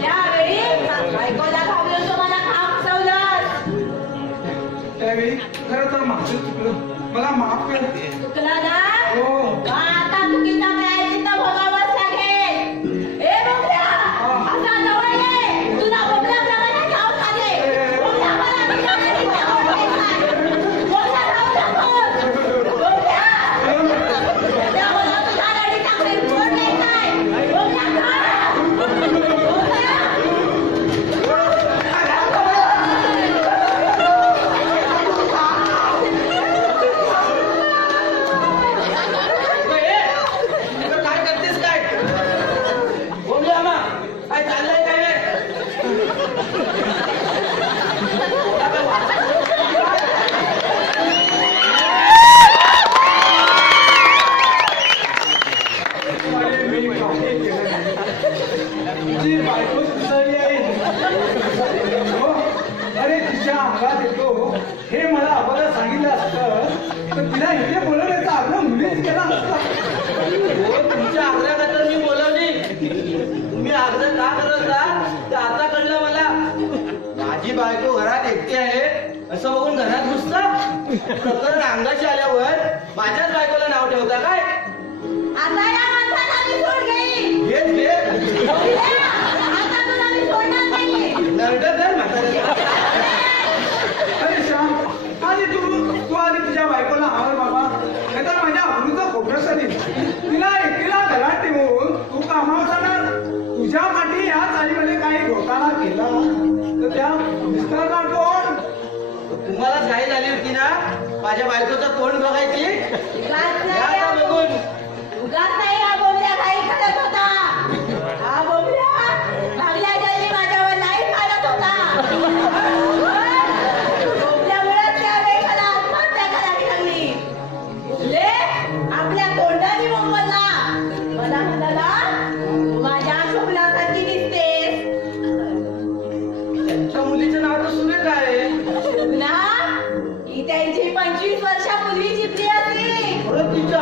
त्यावेळी बायकोला घाबरून तुम्हाला खाप फसवलंस. त्यावेळी खरं तर माझं चुकलं, मला माफ कर. चुकला ना हो. आता चुकीचा प्रायश्चित्त भोगावंच लागेल. ए बघल्या आता जवळ ये तुला बघल्या प्रमाणे जाऊ सांगे. बघल्या मला तुझ्या घरी जाऊन द्यायचंय. बघल्या जाऊ नकोस. बघल्या मला तुझ्या घरी टाकून सोड द्यायचंय. बघल्या जा. बघल्या काय करतेस काय? बोलले आम्हा काय चाललंय काय रे? मी काही केलं नाही. तुझी बायको सुसारी आहे. हो. अरे तिच्या अंगात येतो हे मला अगोदर सांगितलं असतं तर तिला इथे बोलवण्याचा आग्रह मुलीच केला असता. हो, तुमच्या आग्रहाखातर मी बोलवली. तुम्ही आग्रह का करत होता ते आता कळलं मला. माझी बायको घरात एकटी आहे असं बघून घरात घुसता. प्रकरण अंगाशी आल्यावर माझ्याच बायकोला नाव ठेवता काय? आता या माणसाला मी सोड घेईन. घेत घेत आता तुला मी सोडणार नाही. नरडत धर म्हाताऱ्याला. अरे श्याम आधी तू आधी तुझ्या बायकोला आवर बाबा, नाहीतर माझ्या अमृता खोबरं सरी. तिला एकटीला घरात ठेवून तू कामावर जाणार. तुझ्या पाठी या चालीमध्ये काही घोटाळा केला तर त्या विस्तारणार कोण? तुम्हालाच घाई झाली होती ना माझ्या बायकोचं तोंड बघायची. या आता बघून. उगाच नाही हा बोबड्या काही करत होता. हा बोबड्या मागल्या जन्मी माझ्यावर नाही मारत होता. बोबड्यामुळेच त्यावेळी मला आत्महत्या करावी लागली. बोलले आपल्या तोंडाने बोंबलला. मला म्हणाला तू माझ्या शोभनासारखी दिसतेस. त्यांच्या मुलीचं नाव तर सुरेख आहे. शोभना ही त्यांची 25 वर्षापूर्वीची प्रियसी. परत तिच्या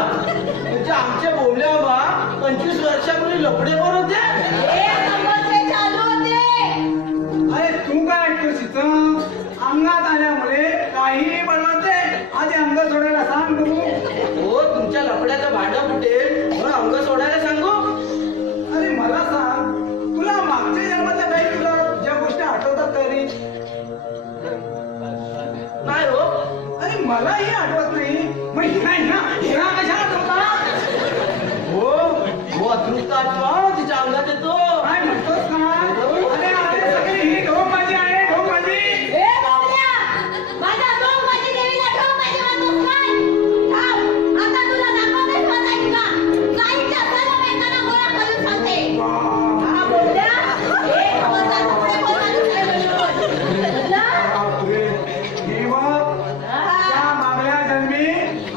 आमच्या बोलल्या बा 25 वर्षापूर्वी लफडे कोण होते? हे समस्ये चालू होते. अरे तू काय ऐकतोस इथं? अंगात आल्यामुळे काहीही बनवते. आधी अंग सोडायला सांग तू. हो, तुमच्या लफड्याचं भांडं फुटेल म्हणून अंग सोडायला सांगू? अरे मला सांग, तुला मागच्या जन्मातल्या काही तुला ज्या गोष्टी आठवतात तरी? नाही हो. अरे मलाही आठवत नाही. मग हिरा कशा आठवतात? हो हो, अतृप्त आत्मा तिच्या अंगात येतो. काय म्हणतोस का? अरे अरे सगळी ही ढोक माझी आहे, ढोक माझी. हे बोबड्या माझा डोक माझी देवीला डोक माझी म्हणतोस काय? थांब आता तुला दाखवतेच माझा हिरा. साईच्या सर्व मेकांना गोळा करून सांगते. हा बोबड्या हे खबरदार कपडे कोण माणूस आहे म्हणून. बापरे. हे बघ, त्या मागल्या जन्मी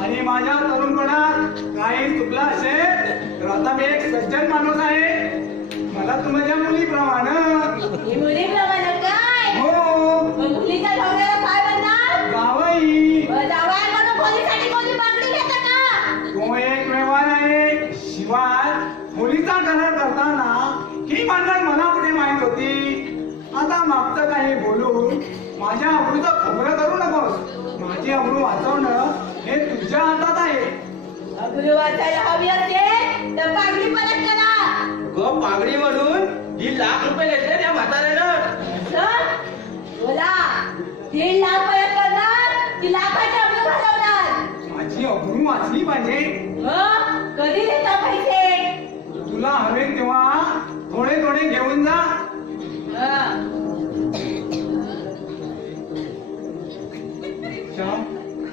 आणि माझ्या तरुणपणात काही चुकलं असेल तर आता मी एक सज्जन माणूस आहे. मला तुमच्या मुलीप्रमाणे. ही मुलीप्रमाणे काय? हो. मग मुलीच्या नवऱ्याला काय म्हणणार? जावई. जावया म्हणून पोलिसांनी कोणी मागणी घेतं का? तो एक व्यवहार आहे. शिवाय मुलीचा करार करताना ही मांडण मला कुठे माहित होती. आता मागचं काही बोलून माझ्या अब्रूचं खोबरं करू नकोस. माझी अब्रू वाचवणं हे तुझ्या हातात आहे. अब्रू वाचायला हवी असेल तर पागडी परत करा. ग पागडी म्हणून 1.5 लाख रुपये घेतले त्या म्हाताऱ्यानं. सर, बोला 3 लाख परत करणार की लाखाचे अब्रू घालवणार? माझी अब्रू वाचली पाहिजे. कधी देता पैसे? तुला हवे तेव्हा थोडे थोडे घेऊन जा. श्याम,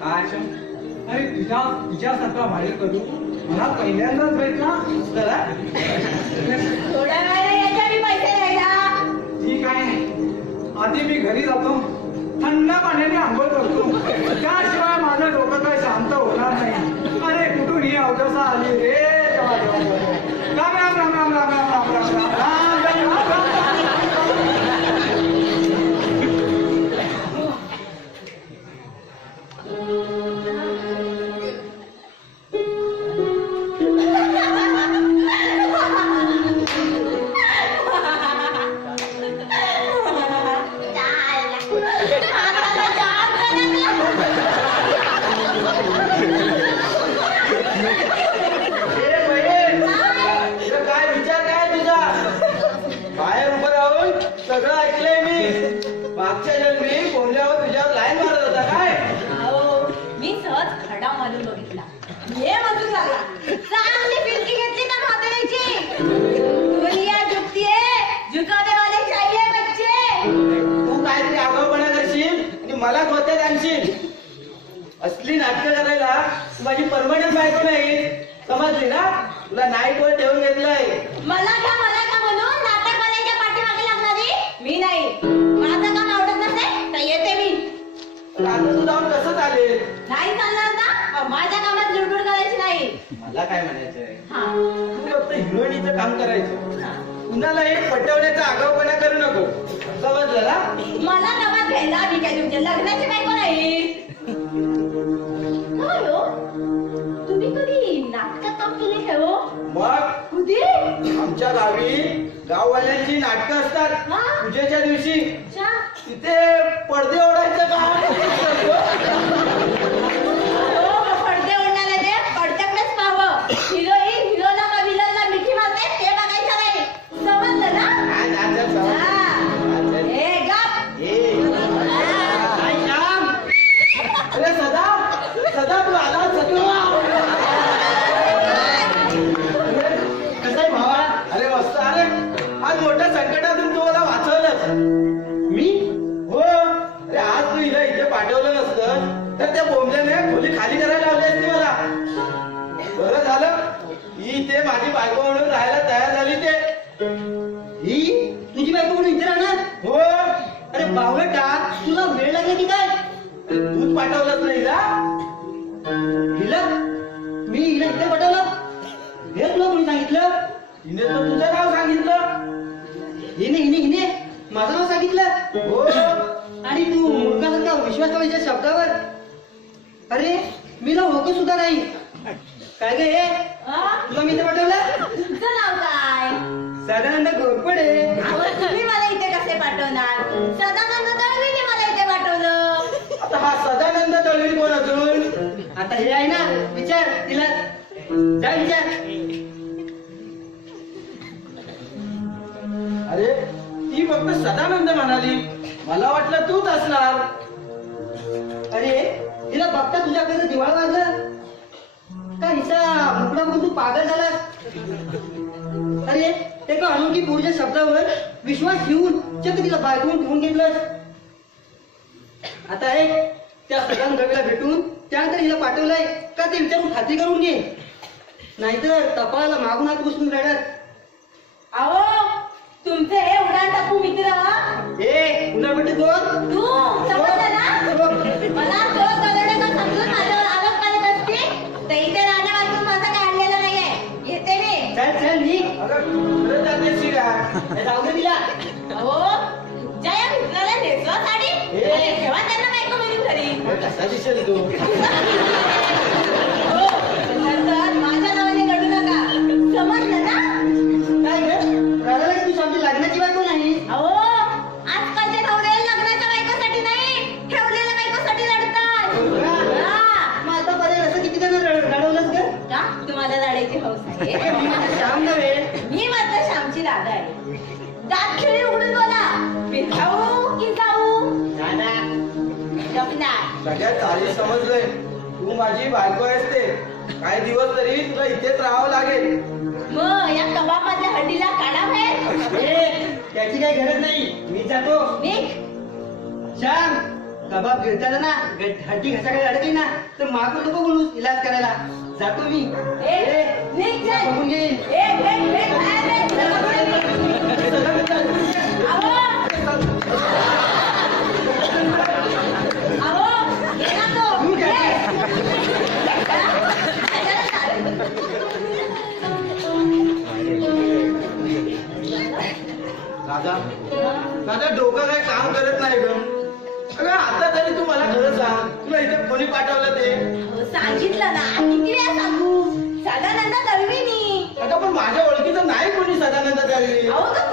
काय श्याम? अरे तिच्यासारखा भाडे करू मला पहिल्यांदाच भेटला. जरा थोड्या वेळाने याच्या मी पैसे द्यायला. ठीक आहे. आधी मी घरी जातो, थंड पाण्याने आंघोळ करतो. त्याशिवाय माझं डोकं काय शांत होणार नाही. अरे कुठून ही अवदसा आली रे. राम राम राम राम राम राम राम राम राम राम राम राम राम. सगळं ऐकलंय मी. मागच्या जन्मी कोंबल्यावर तुझ्यावर लाईन मारत होता काय? अहो, मी सहज खडा मारून बघितला. ये मजूर लागला. चांगली फिरकी घेतली ना म्हातारीची. दुनिया झुकती है, झुकाने वाले चाहिए बच्चे. तू काहीतरी आगाऊपणा करशील आणि मला गोत्यात आणशील. असली नाटकं करायला तू माझी परमनंट बायको नाही, समजली ना? तुला नाईट वर ठेवून घेतलंय. मला का म्हणून नाटकवाल्याच्या पाठीमागे लागणारी मी नाही. माझं काम आवडत नसेल तर येते मी. पण आता तू जाऊन कसं चालेल? नाही चालणार ना, माझ्या कामात लुडबुड करायची नाही. मला काय म्हणायचंय, हा. तू फक्त हिरोईनीचं काम करायचं. कुणाला एक पटवण्याचा आगाऊपणा करू नको, समजलं ना? मला कामात घ्यायला मी काय तुमच्या लग्नाची बायको नाही. काय हो, तुम्ही कधी नाटकात काम केले काय हो? मग कधी? आमच्या गावी गाववाल्यांची नाटकं असतात हा? पूजेच्या दिवशी. अच्छा. तिथे पडदे ओढायचं काम. पडदे ओढणारे ते पडद्याकडेच पाहावं. हिरोईन हिरोला का विलनला मिठी मारते ते बघायचं नाही, समजलं ना? काय नाचत जाऊ? हा. ए, गप. काय श्याम? अरे सदा सदा तू आला सदा. कसं आहे भावा? अरे मस्त. अरे आज मोठ्या संकटातून तू मला वाचवलंच. मी? हो. अरे आज तू हिला इथे पाठवलं नसतं तर त्या बोंबल्याने खोली खाली करायला लावली असती मला. बरं झालं ही इथे माझी बायको म्हणून राहायला तयार झाली. ते ही तुझी बायको म्हणून इथे राहणार? हो. अरे बावळटा, तुला वेळ लागला की काय? तूच पाठवलंच नाही हिला. हिला? मी हिला इथे पाठवलं? हे तुला कोणी सांगितलं? हिने तर तुझं नाव सांगितलं. हिने माझं नाव सांगितलं? हो. आणि तू मूर्खासारखा विश्वास ठेवायच्या शब्दावर? अरे मी ना ओळखत सुद्धा नाही. काय ग हे? हा? तुला मी इथे पाठवलं? तुमचं नाव काय? सदानंद घोरपडे. अहो, तुम्ही मला इथे कसे पाठवणार? सदानंद दळवीने मला इथे पाठवलं. आता हा सदानंद दळवी कोण अजून? आता हे आहे ना, विचार तिला. जा विचार. अरे ती फक्त सदानंद म्हणाली, मला वाटलं तूच असणार. अरे तिला बघता तुझ्याकडे दिवाळ वाजलं का? हिचा मुकडा बघून तू पागल झालास? अरे ते का अनोखी पूर्च्या शब्दावर विश्वास ठेवून चक्क तिला बायकून ठेवून घेतलंस. आता एक त्या सदानंद रवीला भेटून त्यानंतर हिला पाठवलंय का ते विचारून खात्री करून घे, नाहीतर तपाला मागून हात बसून राहणार. अहो, तुमचे हे उडान टाकू मित्र ए उन्हा भेटू कोण? तू समजलं ना? मला तो कलडका समजून माझ्यावर आरोप करत असते तर इथे राहण्यापासून माझं काढलेलं नाहीये. येते मी. चल मी अगं कुठं जातेस की काय? जाऊ दे तिला. अहो, जया मित्राला नेसवा साडी आणि ठेवा त्यांना बायको म्हणून घरी. अरे कसा दिसेल तू? हो, नंतर माझ्या नावाने लढू नका, समजलं ना? काय ग राधाला की तू आमची लग्नाची बायको नाही? अहो, आजकालचे नवरे लग्नाच्या बायकोसाठी नाही, ठेवलेल्या बायकोसाठी लढतात. हा. मग आता बरे असं किती जण रडवलंस ग? का तुम्हाला लढायची हौस आहे? मी माझं श्याम नव्हे. मी मात्र श्यामची राधा आहे. दात खिळी उघडून बोला, मी जाऊ की जाऊ? दादा जपणार. सगळ्यात चाली समजलंय, तू माझी बायको आहेस ते. काही दिवस तरी तुला इथेच राहावं लागेल. मग या कबाबातल्या हड्डीला काढा बाहेर. ए, त्याची काही गरज नाही, मी जातो. निघ. श्याम कबाब गिळताना ना हड्डी घसाकडे अडकली ना तर मागून नको बोलूस, इलाज करायला जातो मी. ए, निघ चल. बघून घेईन. बाहेर अहो, ये ना तो. तू काय? दादा डोकं काय काम करत नाही ग. अगं आता तरी तू मला खरं सांग, तुला इथे कोणी पाठवलं ते? सांगितलं ना, किती वेळा सांगू? सदानंद दळवी मी. अगं पण माझ्या ओळखीचं नाही कोणी सदानंद दळवी. अहो, तो